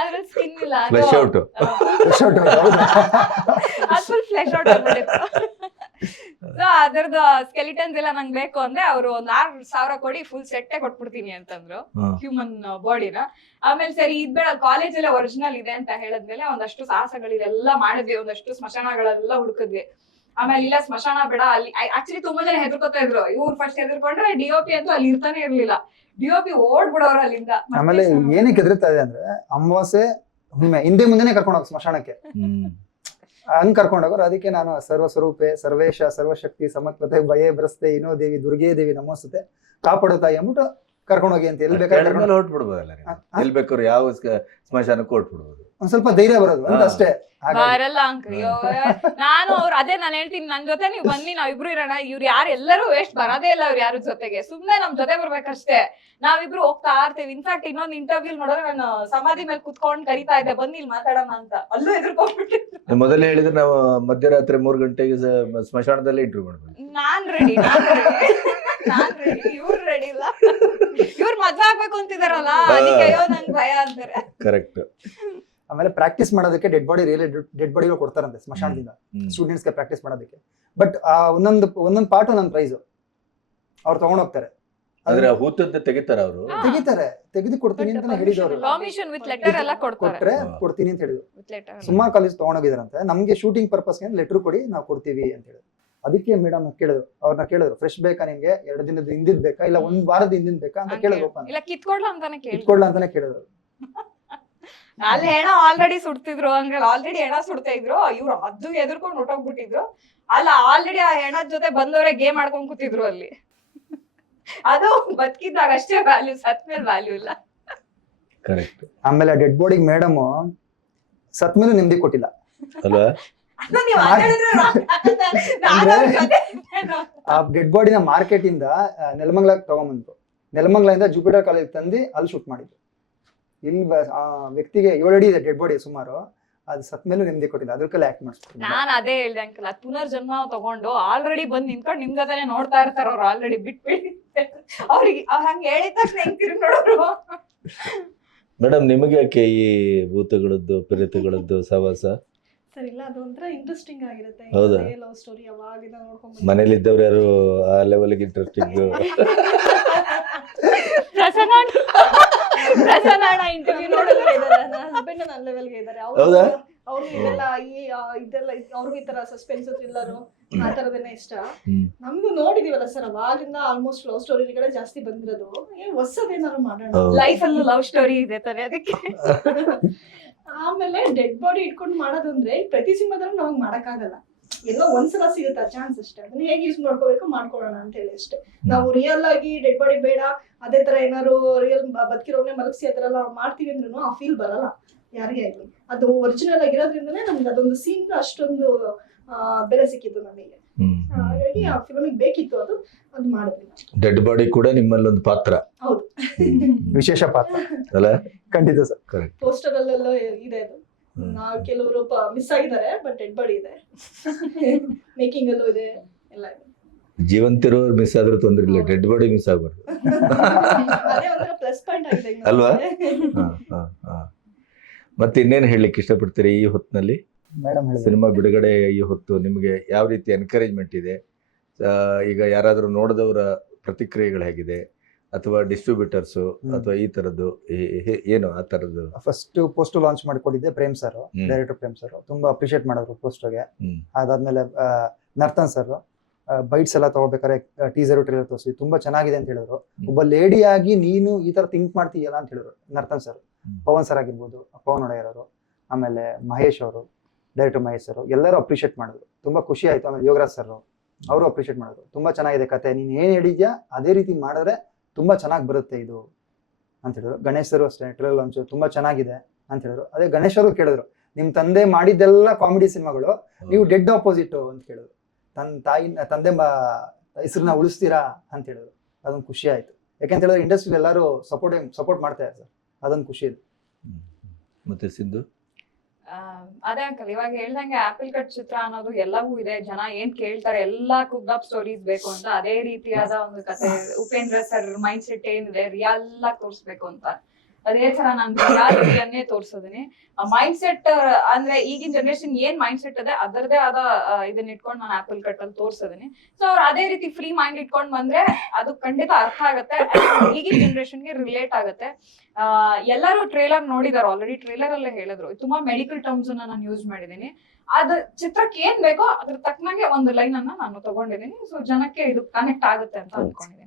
ಅದ್ರಲ್ಲಿ ಸ್ಕಿನ್ ಇಲ್ಲ. Flesh out flesh out? ಅದು ಫುಲ್ ಫ್ಲೆಶ್ ಔಟ್ ಸೊ ಅದರದ್ದು ಸ್ಕೆಲಿಟನ್ಸ್ ಎಲ್ಲ ನಂಗೆ ಬೇಕು ಅಂದ್ರೆ ಅವರು ಒಂದ್ ಆರ್ ಸಾವಿರ ಕೊಡಿ ಫುಲ್ ಸೆಟ್ಟೆ ಕೊಟ್ಬಿಡ್ತೀನಿ ಅಂತಂದ್ರು ಹ್ಯೂಮನ್ ಬಾಡಿನ ಆಮೇಲೆ ಸರಿ ಇದ್ ಬೇಡ ಎಲ್ಲ ಒರಿಜಿನಲ್ ಇದೆ ಅಂತ ಹೇಳಿದ್ಮೇಲೆ ಒಂದಷ್ಟು ಸಾಹಸಗಳಿವೆಲ್ಲ ಮಾಡಿದ್ವಿ ಒಂದಷ್ಟು ಸ್ಮಶಾನಗಳೆಲ್ಲ ಹುಡುಕಿದ್ವಿ. ಆಮೇಲೆ ಇಲ್ಲ ಸ್ಮಶಾನ ಬೇಡ ಅಲ್ಲಿ ಆಕ್ಚುಲಿ ತುಂಬಾ ಜನ ಹೆದರ್ಕೋತಾ ಇದ್ರು. ಇವ್ರು ಫಸ್ಟ್ ಹೆದರ್ಕೊಂಡ್ರೆ ಡಿಒಪಿ ಅಂತೂ ಅಲ್ಲಿ ಇರ್ತಾನೆ ಇರ್ಲಿಲ್ಲ. ಡಿಒಪಿ ಓಡ್ ಓಡ್ಬಿಡೋರು ಅಲ್ಲಿಂದ. ಆಮೇಲೆ ಏನಕ್ಕೆ ಹೆದರ್ತಾ ಇದೆ ಅಂದ್ರೆ ಅಮಾವಾಸ್ಯೆ ಹುಣ್ಣಿಮೆ ಹಿಂದೆ ಮುಂದೆನೆ ಕರ್ಕೊಂಡು ಹೋಗ್ ಸ್ಮಶಾನಕ್ಕೆ. ಹಂಗ್ ಕರ್ಕೊಂಡೋಗೋರು ಅದಕ್ಕೆ ನಾನು ಸರ್ವ ಸ್ವರೂಪೆ ಸರ್ವೇಶ ಸರ್ವಶಕ್ತಿ ಸಮತ್ವತೆ ಭಯ ಭ್ರಸ್ತೆ ಇನೋ ದೇವಿ ದುರ್ಗೇ ದೇವಿ ನಮೋಸ್ತತೆ ಕಾಪಾಡುತ್ತಾ ಅಂದ್ಬಿಟ್ಟು ಕರ್ಕೊಂಡೋಗಿ ಅಂತ ಎಲ್ಲಿ ಬೇಕಾದ್ರೆ ಹೊರಟ್ಬಿಡ್ಬೋದಲ್ಲ? ಎಲ್ಲಿ ಬೇಕಾದ್ರು ಯಾವ ಸ್ಮಶಾನಕ್ಕೆ ಸ್ಮಶಾನಕ್ಕೂ ಹೊರಟ್ಬಿಡ್ಬೋದು. ಒಂದ್ ಸ್ವಲ್ಪ ಧೈರ್ಯ ಬರೋದು ಅಂತ ಅಷ್ಟೇ. ಬರಲ್ಲ ಅಂಕಲ್. ನಾನು ಅವ್ರು ಅದೇ ನಾನು ಹೇಳ್ತೀನಿ ನನ್ ಜೊತೆ ನೀವು ಬನ್ನಿ ನಾವಿಬ್ರು ಇರೋಣ. ಇವ್ರು ಯಾರು ಎಲ್ಲರೂ ವೇಸ್ಟ್ ಬರೋದೇ ಇಲ್ಲ ಅವ್ರು ಯಾರ ಜೊತೆಗೆ. ಸುಮ್ನೆ ನಮ್ ಜೊತೆ ಬರ್ಬೇಕಷ್ಟೇ. ನಾವಿಬ್ರು ಹೋಗ್ತಾ ಇರ್ತೀವಿ ಇನ್ಫ್ಯಾಕ್ಟ್ ಇನ್ನೊಂದ್ ಇಂಟರ್ವ್ಯೂ ನೋಡಿದ್ರೆ ನಾನು ಸಮಾಧಿ ಮೇಲೆ ಕುತ್ಕೊಂಡ್ ಕರಿತಾ ಇದ್ದೆ. ಬನ್ನಿ ಇಲ್ಲಿ ಮಾತಾಡೋಣ ಅಂತ. ಅಲ್ಲೂ ಎದುರ್ಕೊಂಡ್ಬಿಟ್ಟಿ ನೀವು ಮೊದಲೇ ಹೇಳಿದ್ರೆ ನಾವು ಮಧ್ಯರಾತ್ರಿ ಮೂರು ಗಂಟೆಗೆ ಸ್ಮಶಾನದಲ್ಲಿ ಸ್ಮಶಾನದಲ್ಲೇ ಇಂಟರ್ವ್ಯೂ ಮಾಡ್ಬೋದು. ನಾನ್ ರೆಡಿ ನಾನ್ ರೆಡಿ ನಾನ್ ರೆಡಿ ಇವ್ರು ರೆಡಿ ಇಲ್ಲ. ಇವ್ರು ಮದ್ವೆ ಆಗ್ಬೇಕು ಅಂತಿದಾರಲ್ಲ ಅದಕ್ಕೆ ಅಯ್ಯೋ ನಂಗೆ ಭಯ ಅಂತಾರೆ. ಕರೆಕ್ಟ್ ಆಮೇಲೆ ಪ್ರಾಕ್ಟೀಸ್ ಮಾಡೋದಕ್ಕೆ ಡೆಡ್ ಬಾಡಿ ರಿಯಲ್ ಡೆಡ್ ಬಾಡಿಗಳು ಕೊಡ್ತಾರಂತೆ ಸ್ಮಶಾನದಿಂದ ಸ್ಟೂಡೆಂಟ್ಸ್ಗೆ ಪ್ರಾಕ್ಟೀಸ್ ಮಾಡೋದಕ್ಕೆ. ಬಟ್ ಆ ಒಂದೊಂದು ಒಂದೊಂದು ಪಾರ್ಟ್ ಒಂದೊಂದು ಪ್ರೈಸ್ ಅವ್ರು ತಗೊಂಡೋಗ್ತಾರೆ ಹೋಗ್ತಾರೆ. ಆದ್ರೆ ಹೂತದ್ದು ತೆಗಿತಾರ ಅವರು. ತೆಗಿತಾರೆ. ತೆಗೆದು ಕೊಡ್ತೀನಿ ಅಂತ ಹೇಳಿದವರು. ಪರ್ಮಿಷನ್ ವಿತ್ ಲೆಟರ್ ಎಲ್ಲ ಕೊಡ್ತಾರೆ. ಕೊಟ್ರೆ ಕೊಡ್ತೀನಿ ಅಂತ ಹೇಳಿದ್ರು. ಸುಮಾ ಕಾಲೇಜ್ ತಗೊಂಡೋಗಿದಾರಂತೆ ನಮ್ಗೆ ಶೂಟಿಂಗ್ ಪರ್ಪಸ್ಗೆ ಲೆಟರ್ ಕೊಡಿ ನಾವು ಕೊಡ್ತೀವಿ ಅಂತ ಹೇಳಿದ್ರು. ಅದಕ್ಕೆ ಮೇಡಮ್ ಕೇಳಿದ್ರು. ಅವ್ರನ್ನ ಕೇಳಿದ್ರು ಫ್ರೆಶ್ ಬೇಕಾ ನಿಮ್ಗೆ? ಎರಡು ದಿನದ ಹಿಂದಿದ್ ಬೇಕಾ? ಇಲ್ಲ ಒಂದ್ ವಾರದ ಹಿಂದಿನ ಬೇಕಾ? ಅಂತ ಕೇಳಿದ್ರು ಕಿತ್ಕೊಡ್ಲ ಅಂತಾನೆ ಕೇಳಿದ್ರು. ಅಲ್ಲಿ ಹೆಣ ಆಲ್ರೆಡಿ ಸುಡ್ತಿದ್ರು ಹಂಗ ಆಲ್ರೆಡಿ ಹೆಣ ಸುಡ್ತಾ ಇದ್ರು. ಇವ್ರು ಅದು ಎದುರ್ಕೊಂಡು ಹೊಟ್ಟೋಗ್ಬಿಟ್ಟಿದ್ರು ಅಲ್ಲ ಆಲ್ರೆಡಿ ಆ ಹೆಣದ ಜೊತೆ ಬಂದವರೇ ಗೇಮ್ ಆಡ್ಕೊಂಡ್ ಕೂತಿದ್ರು ಅಲ್ಲಿ. ಅದು ಬದುಕಿದ್ದಾಗ ಅಷ್ಟೇ ವ್ಯಾಲ್ಯೂ ಸತ್ ಮೇಲೆ ವ್ಯಾಲ್ಯೂ ಇಲ್ಲ. ಕರೆಕ್ಟ್ ಆಮೇಲೆ ಡೆಡ್ ಬಾಡಿಗೆ ಮೇಡಮ್ ಸತ್ ಮೇಲೆ ನೆಮ್ಮದಿ ಕೊಟ್ಟಿಲ್ಲ. ಅಲ್ವಾ. ಆ ಡೆಡ್ ಬಾಡಿನ ಮಾರ್ಕೆಟ್ ಇಂದ ನೆಲಮಂಗ್ಲಕ್ಕೆ ತಗೊಂಬಂದ್ರು. ನೆಲಮಂಗ್ಲಿಂದ ಜುಪಿಟರ್ ಕಾಲೇಜ್ ತಂದು ಅಲ್ಲಿ ಶೂಟ್ ಮಾಡಿದ್ರು. ಇಲ್ಲಿ ಆ ವ್ಯಕ್ತಿಗೆ ಏಳು ಅಡಿ ಇದೆ ಡೆಡ್ ಬಾಡಿ ಸುಮಾರು ಅದು ಸತ್ ಮೇಲೆ ನೆಮ್ಮದಿ ಕೊಟ್ಟಿಲ್ಲ. ಅದಕ್ಕೆಲ್ಲ ಆಕ್ಟ್ ಮಾಡಿಸ್ತೀನಿ ನಾನು ಅದೇ ಹೇಳ್ದೆ ಅಂಕಲ್ ಅದ್ ಪುನರ್ಜನ್ಮ ತಗೊಂಡು ಆಲ್ರೆಡಿ ಬಂದು ನಿಂತ್ಕೊಂಡು ನಿಮ್ ಜೊತೆನೆ ನೋಡ್ತಾ ಇರ್ತಾರ ಅವ್ರು ಆಲ್ರೆಡಿ ಬಿಟ್ಬಿಡಿ. ಅವ್ರಿಗೆ ಅವ್ರ್ ಹಂಗ ಹೇಳಿದ ತಕ್ಷಣ ಹೆಂಗ್ ತಿರುಗಿ ನೋಡೋರು? ಮೇಡಮ್ ನಿಮಗೆ ಯಾಕೆ ಈ ಭೂತಗಳದ್ದು ಪ್ರೇತಗಳದ್ದು ಸವಾಸ? ಸರ್ ಇಲ್ಲ ಅದು ಒಂಥರ ಇಂಟ್ರೆಸ್ಟಿಂಗ್ ಆಗಿರುತ್ತೆ. ಹೌದಾ? ಲವ್ ಸ್ಟೋರಿ ಯಾವಾಗಿಂದ ನೋಡ್ಕೊಂಡ್ ಮನೇಲಿದ್ದವ್ರು ಯಾರು ಆ ಲೆವೆಲ್ಗೆ ಇಂಟ್ರೆಸ್ಟಿಂಗ್ ಪ್ರಸನ್ನ ಪ್ರಸನ್ನ ಇಂಟರ್ವ್ಯೂ ನೋಡಿದ್ರೆ ನನ್ನ ಹಸ್ಬೆಂಡ್ ನನ್ನ ಲೆವೆಲ್ಗೆ ಇದ್ದಾರೆ ಹೌದಾ? ಅವ್ರು ಇದೆಲ್ಲ ಈ ಆ, ಇದೆಲ್ಲ ಅವ್ರಿಗೂ ಈ ತರ ಸಸ್ಪೆನ್ಸ್ ಥ್ರಿಲ್ಲರ್ ಆ ತರದನ್ನ ಇಷ್ಟ. ಹ್ಮ್. ನಮಗೂ ನೋಡಿದೀವಲ್ಲ ಸರ್ ಅವಾಗಿಂದ ಆಲ್ಮೋಸ್ಟ್ ಲವ್ ಸ್ಟೋರಿಗಳೇ ಜಾಸ್ತಿ ಬಂದಿರೋದು. ಏನ್ ಹೊಸದೇನಾದ್ರು ಮಾಡೋಣ. ಹೌದು. ಲೈಫ್ ಅಲ್ಲೂ ಲವ್ ಸ್ಟೋರಿ ಇದೆ ತಾನೆ ಅದಕ್ಕೆ. ಆಮೇಲೆ ಡೆಡ್ ಬಾಡಿ ಇಟ್ಕೊಂಡು ಮಾಡೋದಂದ್ರೆ ಪ್ರತಿ ಸಿನಿಮಾದಲ್ಲೂ ನಮಗ್ ಮಾಡಕ್ಕಾಗಲ್ಲ. ಎಲ್ಲೋ ಒಂದ್ಸಲ ಸಿಗುತ್ತೆ? ಚಾನ್ಸ್ ಅಷ್ಟೇ. ಅದನ್ನ ಹೇಗೆ ಯೂಸ್ ಮಾಡ್ಕೋಬೇಕು? ಮಾಡ್ಕೊಳ್ಳೋಣ ಅಂತ ಹೇಳಿ ಅಷ್ಟೇ. ನಾವು ರಿಯಲ್ ಆಗಿ ಡೆಡ್ ಬಾಡಿ ಬೇಡ. ಅದೇ ತರ ಏನಾದ್ರು ರಿಯಲ್ ಬದುಕಿರೋನೆ ಮಲಗಿಸಿ ಆ ಥರ ಎಲ್ಲ ಮಾಡ್ತೀವಿ ಅಂದ್ರೂ ಆ ಫೀಲ್ ಬರಲ್ಲ ಯಾರಿಗೇ ಆಗಲಿ. ಅದು ಒರಿಜಿನಲ್ ಆಗಿರೋದ್ರಿಂದನೇ ನಮ್ಗೆ ಅದೊಂದು ಸೀನ್ ಅಷ್ಟೊಂದು ಬೆಲೆ ಸಿಕ್ಕಿತ್ತು ನಮಗೆ. ಹಾಗಾಗಿ ಆ ಫಿಲ್ಮಿಗೆ ಬೇಕಿತ್ತು ಅದು ಅದು ಮಾಡಿದ್ವಿ. ಡೆಡ್ ಬಾಡಿ ಕೂಡ ನಿಮ್ಮಲ್ಲೊಂದು ಪಾತ್ರ. ಹೌದು. ವಿಶೇಷ ಪಾತ್ರ. ಅಲ್ಲ? ಖಂಡಿತ ಸರ್. ಕರೆಕ್ಟ್ ಪೋಸ್ಟರ್ ಅಲ್ಲೆಲ್ಲ ಇದೆ ಅದು. ನಾವು ಕೆಲವರು ಮಿಸ್ ಆಗಿದ್ದಾರೆ ಬಟ್ ಡೆಡ್ ಬಾಡಿ ಇದೆ. ಮೇಕಿಂಗ್ ಅಲ್ಲೂ ಇದೆ ಎಲ್ಲ ಇದೆ. ಜೀವಂತಿರೋರು ಮಿಸ್ ಆದ್ರೂ ತೊಂದ್ರೆ ಇಲ್ಲ ಡೆಡ್ ಬಾಡಿ ಮಿಸ್ ಆಗ್ಬಾರ್ದು ಅದೇ ಒಂಥರ ಪ್ಲಸ್ ಪಾಯಿಂಟ್ ಆಗಿದೆ ಅಲ್ವಾ? ನಮ್ಗೆ. ಹಾ, ಹಾ, ಹಾ. ಮತ್ತೆ ಇನ್ನೇನು ಹೇಳಲಿಕ್ಕೆ ಇಷ್ಟಪಡ್ತೀರಿ ಈ ಹೊತ್ತಿನಲ್ಲಿ ಸಿನಿಮಾ ಬಿಡುಗಡೆ ಈ ಹೊತ್ತು ನಿಮಗೆ ಯಾವ ರೀತಿ ಎನ್ಕರೇಜ್ಮೆಂಟ್ ಇದೆ ಈಗ ಯಾರಾದರೂ ನೋಡಿದವರ ಪ್ರತಿಕ್ರಿಯೆಗಳು ಹೇಗಿದೆ ಅಥವಾ ಡಿಸ್ಟ್ರಿಬ್ಯೂಟರ್ಸು ಅಥವಾ ಈ ಥರದ್ದು ಏನು ಆ ಥರದ್ದು first post launch ಮಾಡಿಕೊಟ್ಟಿದ್ದೆ Prem sir. Director Prem sir ತುಂಬಾ ಅಪ್ರಿಷಿಯೇಟ್ ಮಾಡಿದ್ರು ಪೋಸ್ಟ್ಗೆ. ಅದಾದ್ಮೇಲೆ ನರ್ತನ್ ಸರ್ ಬೈಟ್ಸ್ ಎಲ್ಲ ತಗೋಬೇಕಾದ್ರೆ ಟೀಸರ್ ಟ್ರೇಲರ್ ತೋರಿಸಿ ತುಂಬಾ ಚೆನ್ನಾಗಿದೆ ಅಂತ ಹೇಳಿದ್ರು. ಒಬ್ಬ ಲೇಡಿ ಆಗಿ ನೀನು ಈ ತರ ಥಿಂಕ್ ಮಾಡ್ತೀಯಲ್ಲ ಅಂತ ಹೇಳಿದ್ರು. ನರ್ತನ್ ಸರ್ ಪವನ್ ಸರ್ ಆಗಿರ್ಬೋದು ಪವನ್ ಒಡೆಯರ್ ಅವರು ಆಮೇಲೆ ಮಹೇಶ್ ಅವರು ಡೈರೆಕ್ಟರ್ ಮಹೇಶ್ ಸರ್ ಎಲ್ಲರೂ ಅಪ್ರಿಷಿಯೇಟ್ ಮಾಡಿದ್ರು. ತುಂಬಾ ಖುಷಿ ಆಯ್ತು. ಆಮೇಲೆ ಯೋಗರಾಜ್ ಸರ್ ಅವರು ಅಪ್ರಿಷಿಯೇಟ್ ಮಾಡಿದ್ರು. ತುಂಬಾ ಚೆನ್ನಾಗಿದೆ ಕತೆ. ನೀನು ಏನು ಹೇಳಿದ್ಯಾ ಅದೇ ರೀತಿ ಮಾಡಿದ್ರೆ ತುಂಬಾ ಚೆನ್ನಾಗಿ ಬರುತ್ತೆ ಇದು ಅಂತ ಹೇಳಿದ್ರು. ಗಣೇಶ್ ಸರ್ ಅಷ್ಟೇ ಟ್ರೇಲರ್ ಲಾಂಚ್ ತುಂಬಾ ಚೆನ್ನಾಗಿದೆ ಅಂತ ಹೇಳಿದ್ರು. ಅದೇ ಗಣೇಶ್ ಅವರು ಕೇಳಿದ್ರು ನಿಮ್ ತಂದೆ ಮಾಡಿದ್ದೆಲ್ಲ ಕಾಮಿಡಿ ಸಿನಿಮಾಗಳು ನೀವು ಡೆಡ್ ಆಪೋಸಿಟ್ ಅಂತ ಕೇಳಿದ್ರು ತನ್ನ ತಾಯಿ ತಂದೆ ಹೆಸರನ್ನ ಉಳಿಸ್ತೀರಾ ಅಂತ ಹೇಳಿದ್ರು. ಅದೊಂದು ಖುಷಿ ಆಯ್ತು. ಯಾಕಂತ ಹೇಳಿದ್ರೆ ಇಂಡಸ್ಟ್ರಿ ಎಲ್ಲರೂ ಸಪೋರ್ಟ್ ಸಪೋರ್ಟ್ ಮಾಡ್ತಾ ಇದ್ದಾರೆ ಸರ್. ಅದೊಂದು ಖುಷಿ ಇದೆ. ಮತ್ತೆ ಸಿದ್ದು? ಆ, ಅದೇ ಅಂಕಲ್ ಇವಾಗ ಹೇಳ್ದಂಗೆ ಆಪಲ್ ಕಟ್ ಚಿತ್ರ ಅನ್ನೋದು ಎಲ್ಲವೂ ಇದೆ. ಜನ ಏನ್ ಕೇಳ್ತಾರೆ ಎಲ್ಲಾ ಕುಗ್ಡಪ್ ಸ್ಟೋರೀಸ್ ಬೇಕು ಅಂತ ಅದೇ ರೀತಿಯಾದ ಒಂದು ಕತೆ. ಉಪೇಂದ್ರ ಸರ್ ಮೈಂಡ್ ಸೆಟ್ ಏನಿದೆ ರಿಯಲ್ ಆಗಿ ತೋರಿಸ್ಬೇಕು ಅಂತ. ಅದೇ ತರ ನಾನು ರಿಯಾಲಿಟಿಯನ್ನೇ ತೋರ್ಸೋದಿನಿ. ಮೈಂಡ್ ಸೆಟ್ ಅಂದ್ರೆ ಈಗಿನ ಜನರೇಷನ್ ಏನ್ ಮೈಂಡ್ ಸೆಟ್ ಇದೆ ಅದರದೇ ಆದ ಇದನ್ನ ಇಟ್ಕೊಂಡು ನಾನು ಆಪಲ್ ಕಟ್ ಅಲ್ಲಿ ತೋರ್ಸೋದಿನಿ. ಸೊ ಅವ್ರು ಅದೇ ರೀತಿ ಫ್ರೀ ಮೈಂಡ್ ಇಟ್ಕೊಂಡ್ ಬಂದ್ರೆ ಅದು ಖಂಡಿತ ಅರ್ಥ ಆಗುತ್ತೆ ಈಗಿನ ಜನರೇಷನ್ಗೆ ರಿಲೇಟ್ ಆಗುತ್ತೆ. ಆ, ಎಲ್ಲರೂ ಟ್ರೇಲರ್ ನೋಡಿದಾರೆ ಆಲ್ರೆಡಿ ಟ್ರೇಲರ್ ಅಲ್ಲೇ ಹೇಳಿದ್ರು. ತುಂಬಾ ಮೆಡಿಕಲ್ ಟರ್ಮ್ಸ್ ಅನ್ನ ನಾನು ಯೂಸ್ ಮಾಡಿದೀನಿ ಅದ ಚಿತ್ರಕ್ಕೆ ಏನ್ ಬೇಕೋ ಅದ್ರ ತಕ್ಕನಾಗೆ ಒಂದು ಲೈನ್ ಅನ್ನ ನಾನು ತಗೊಂಡಿದ್ದೀನಿ. ಸೊ ಜನಕ್ಕೆ ಇದು ಕನೆಕ್ಟ್ ಆಗುತ್ತೆ ಅಂತ ಅನ್ಕೊಂಡಿದ್ದೀನಿ.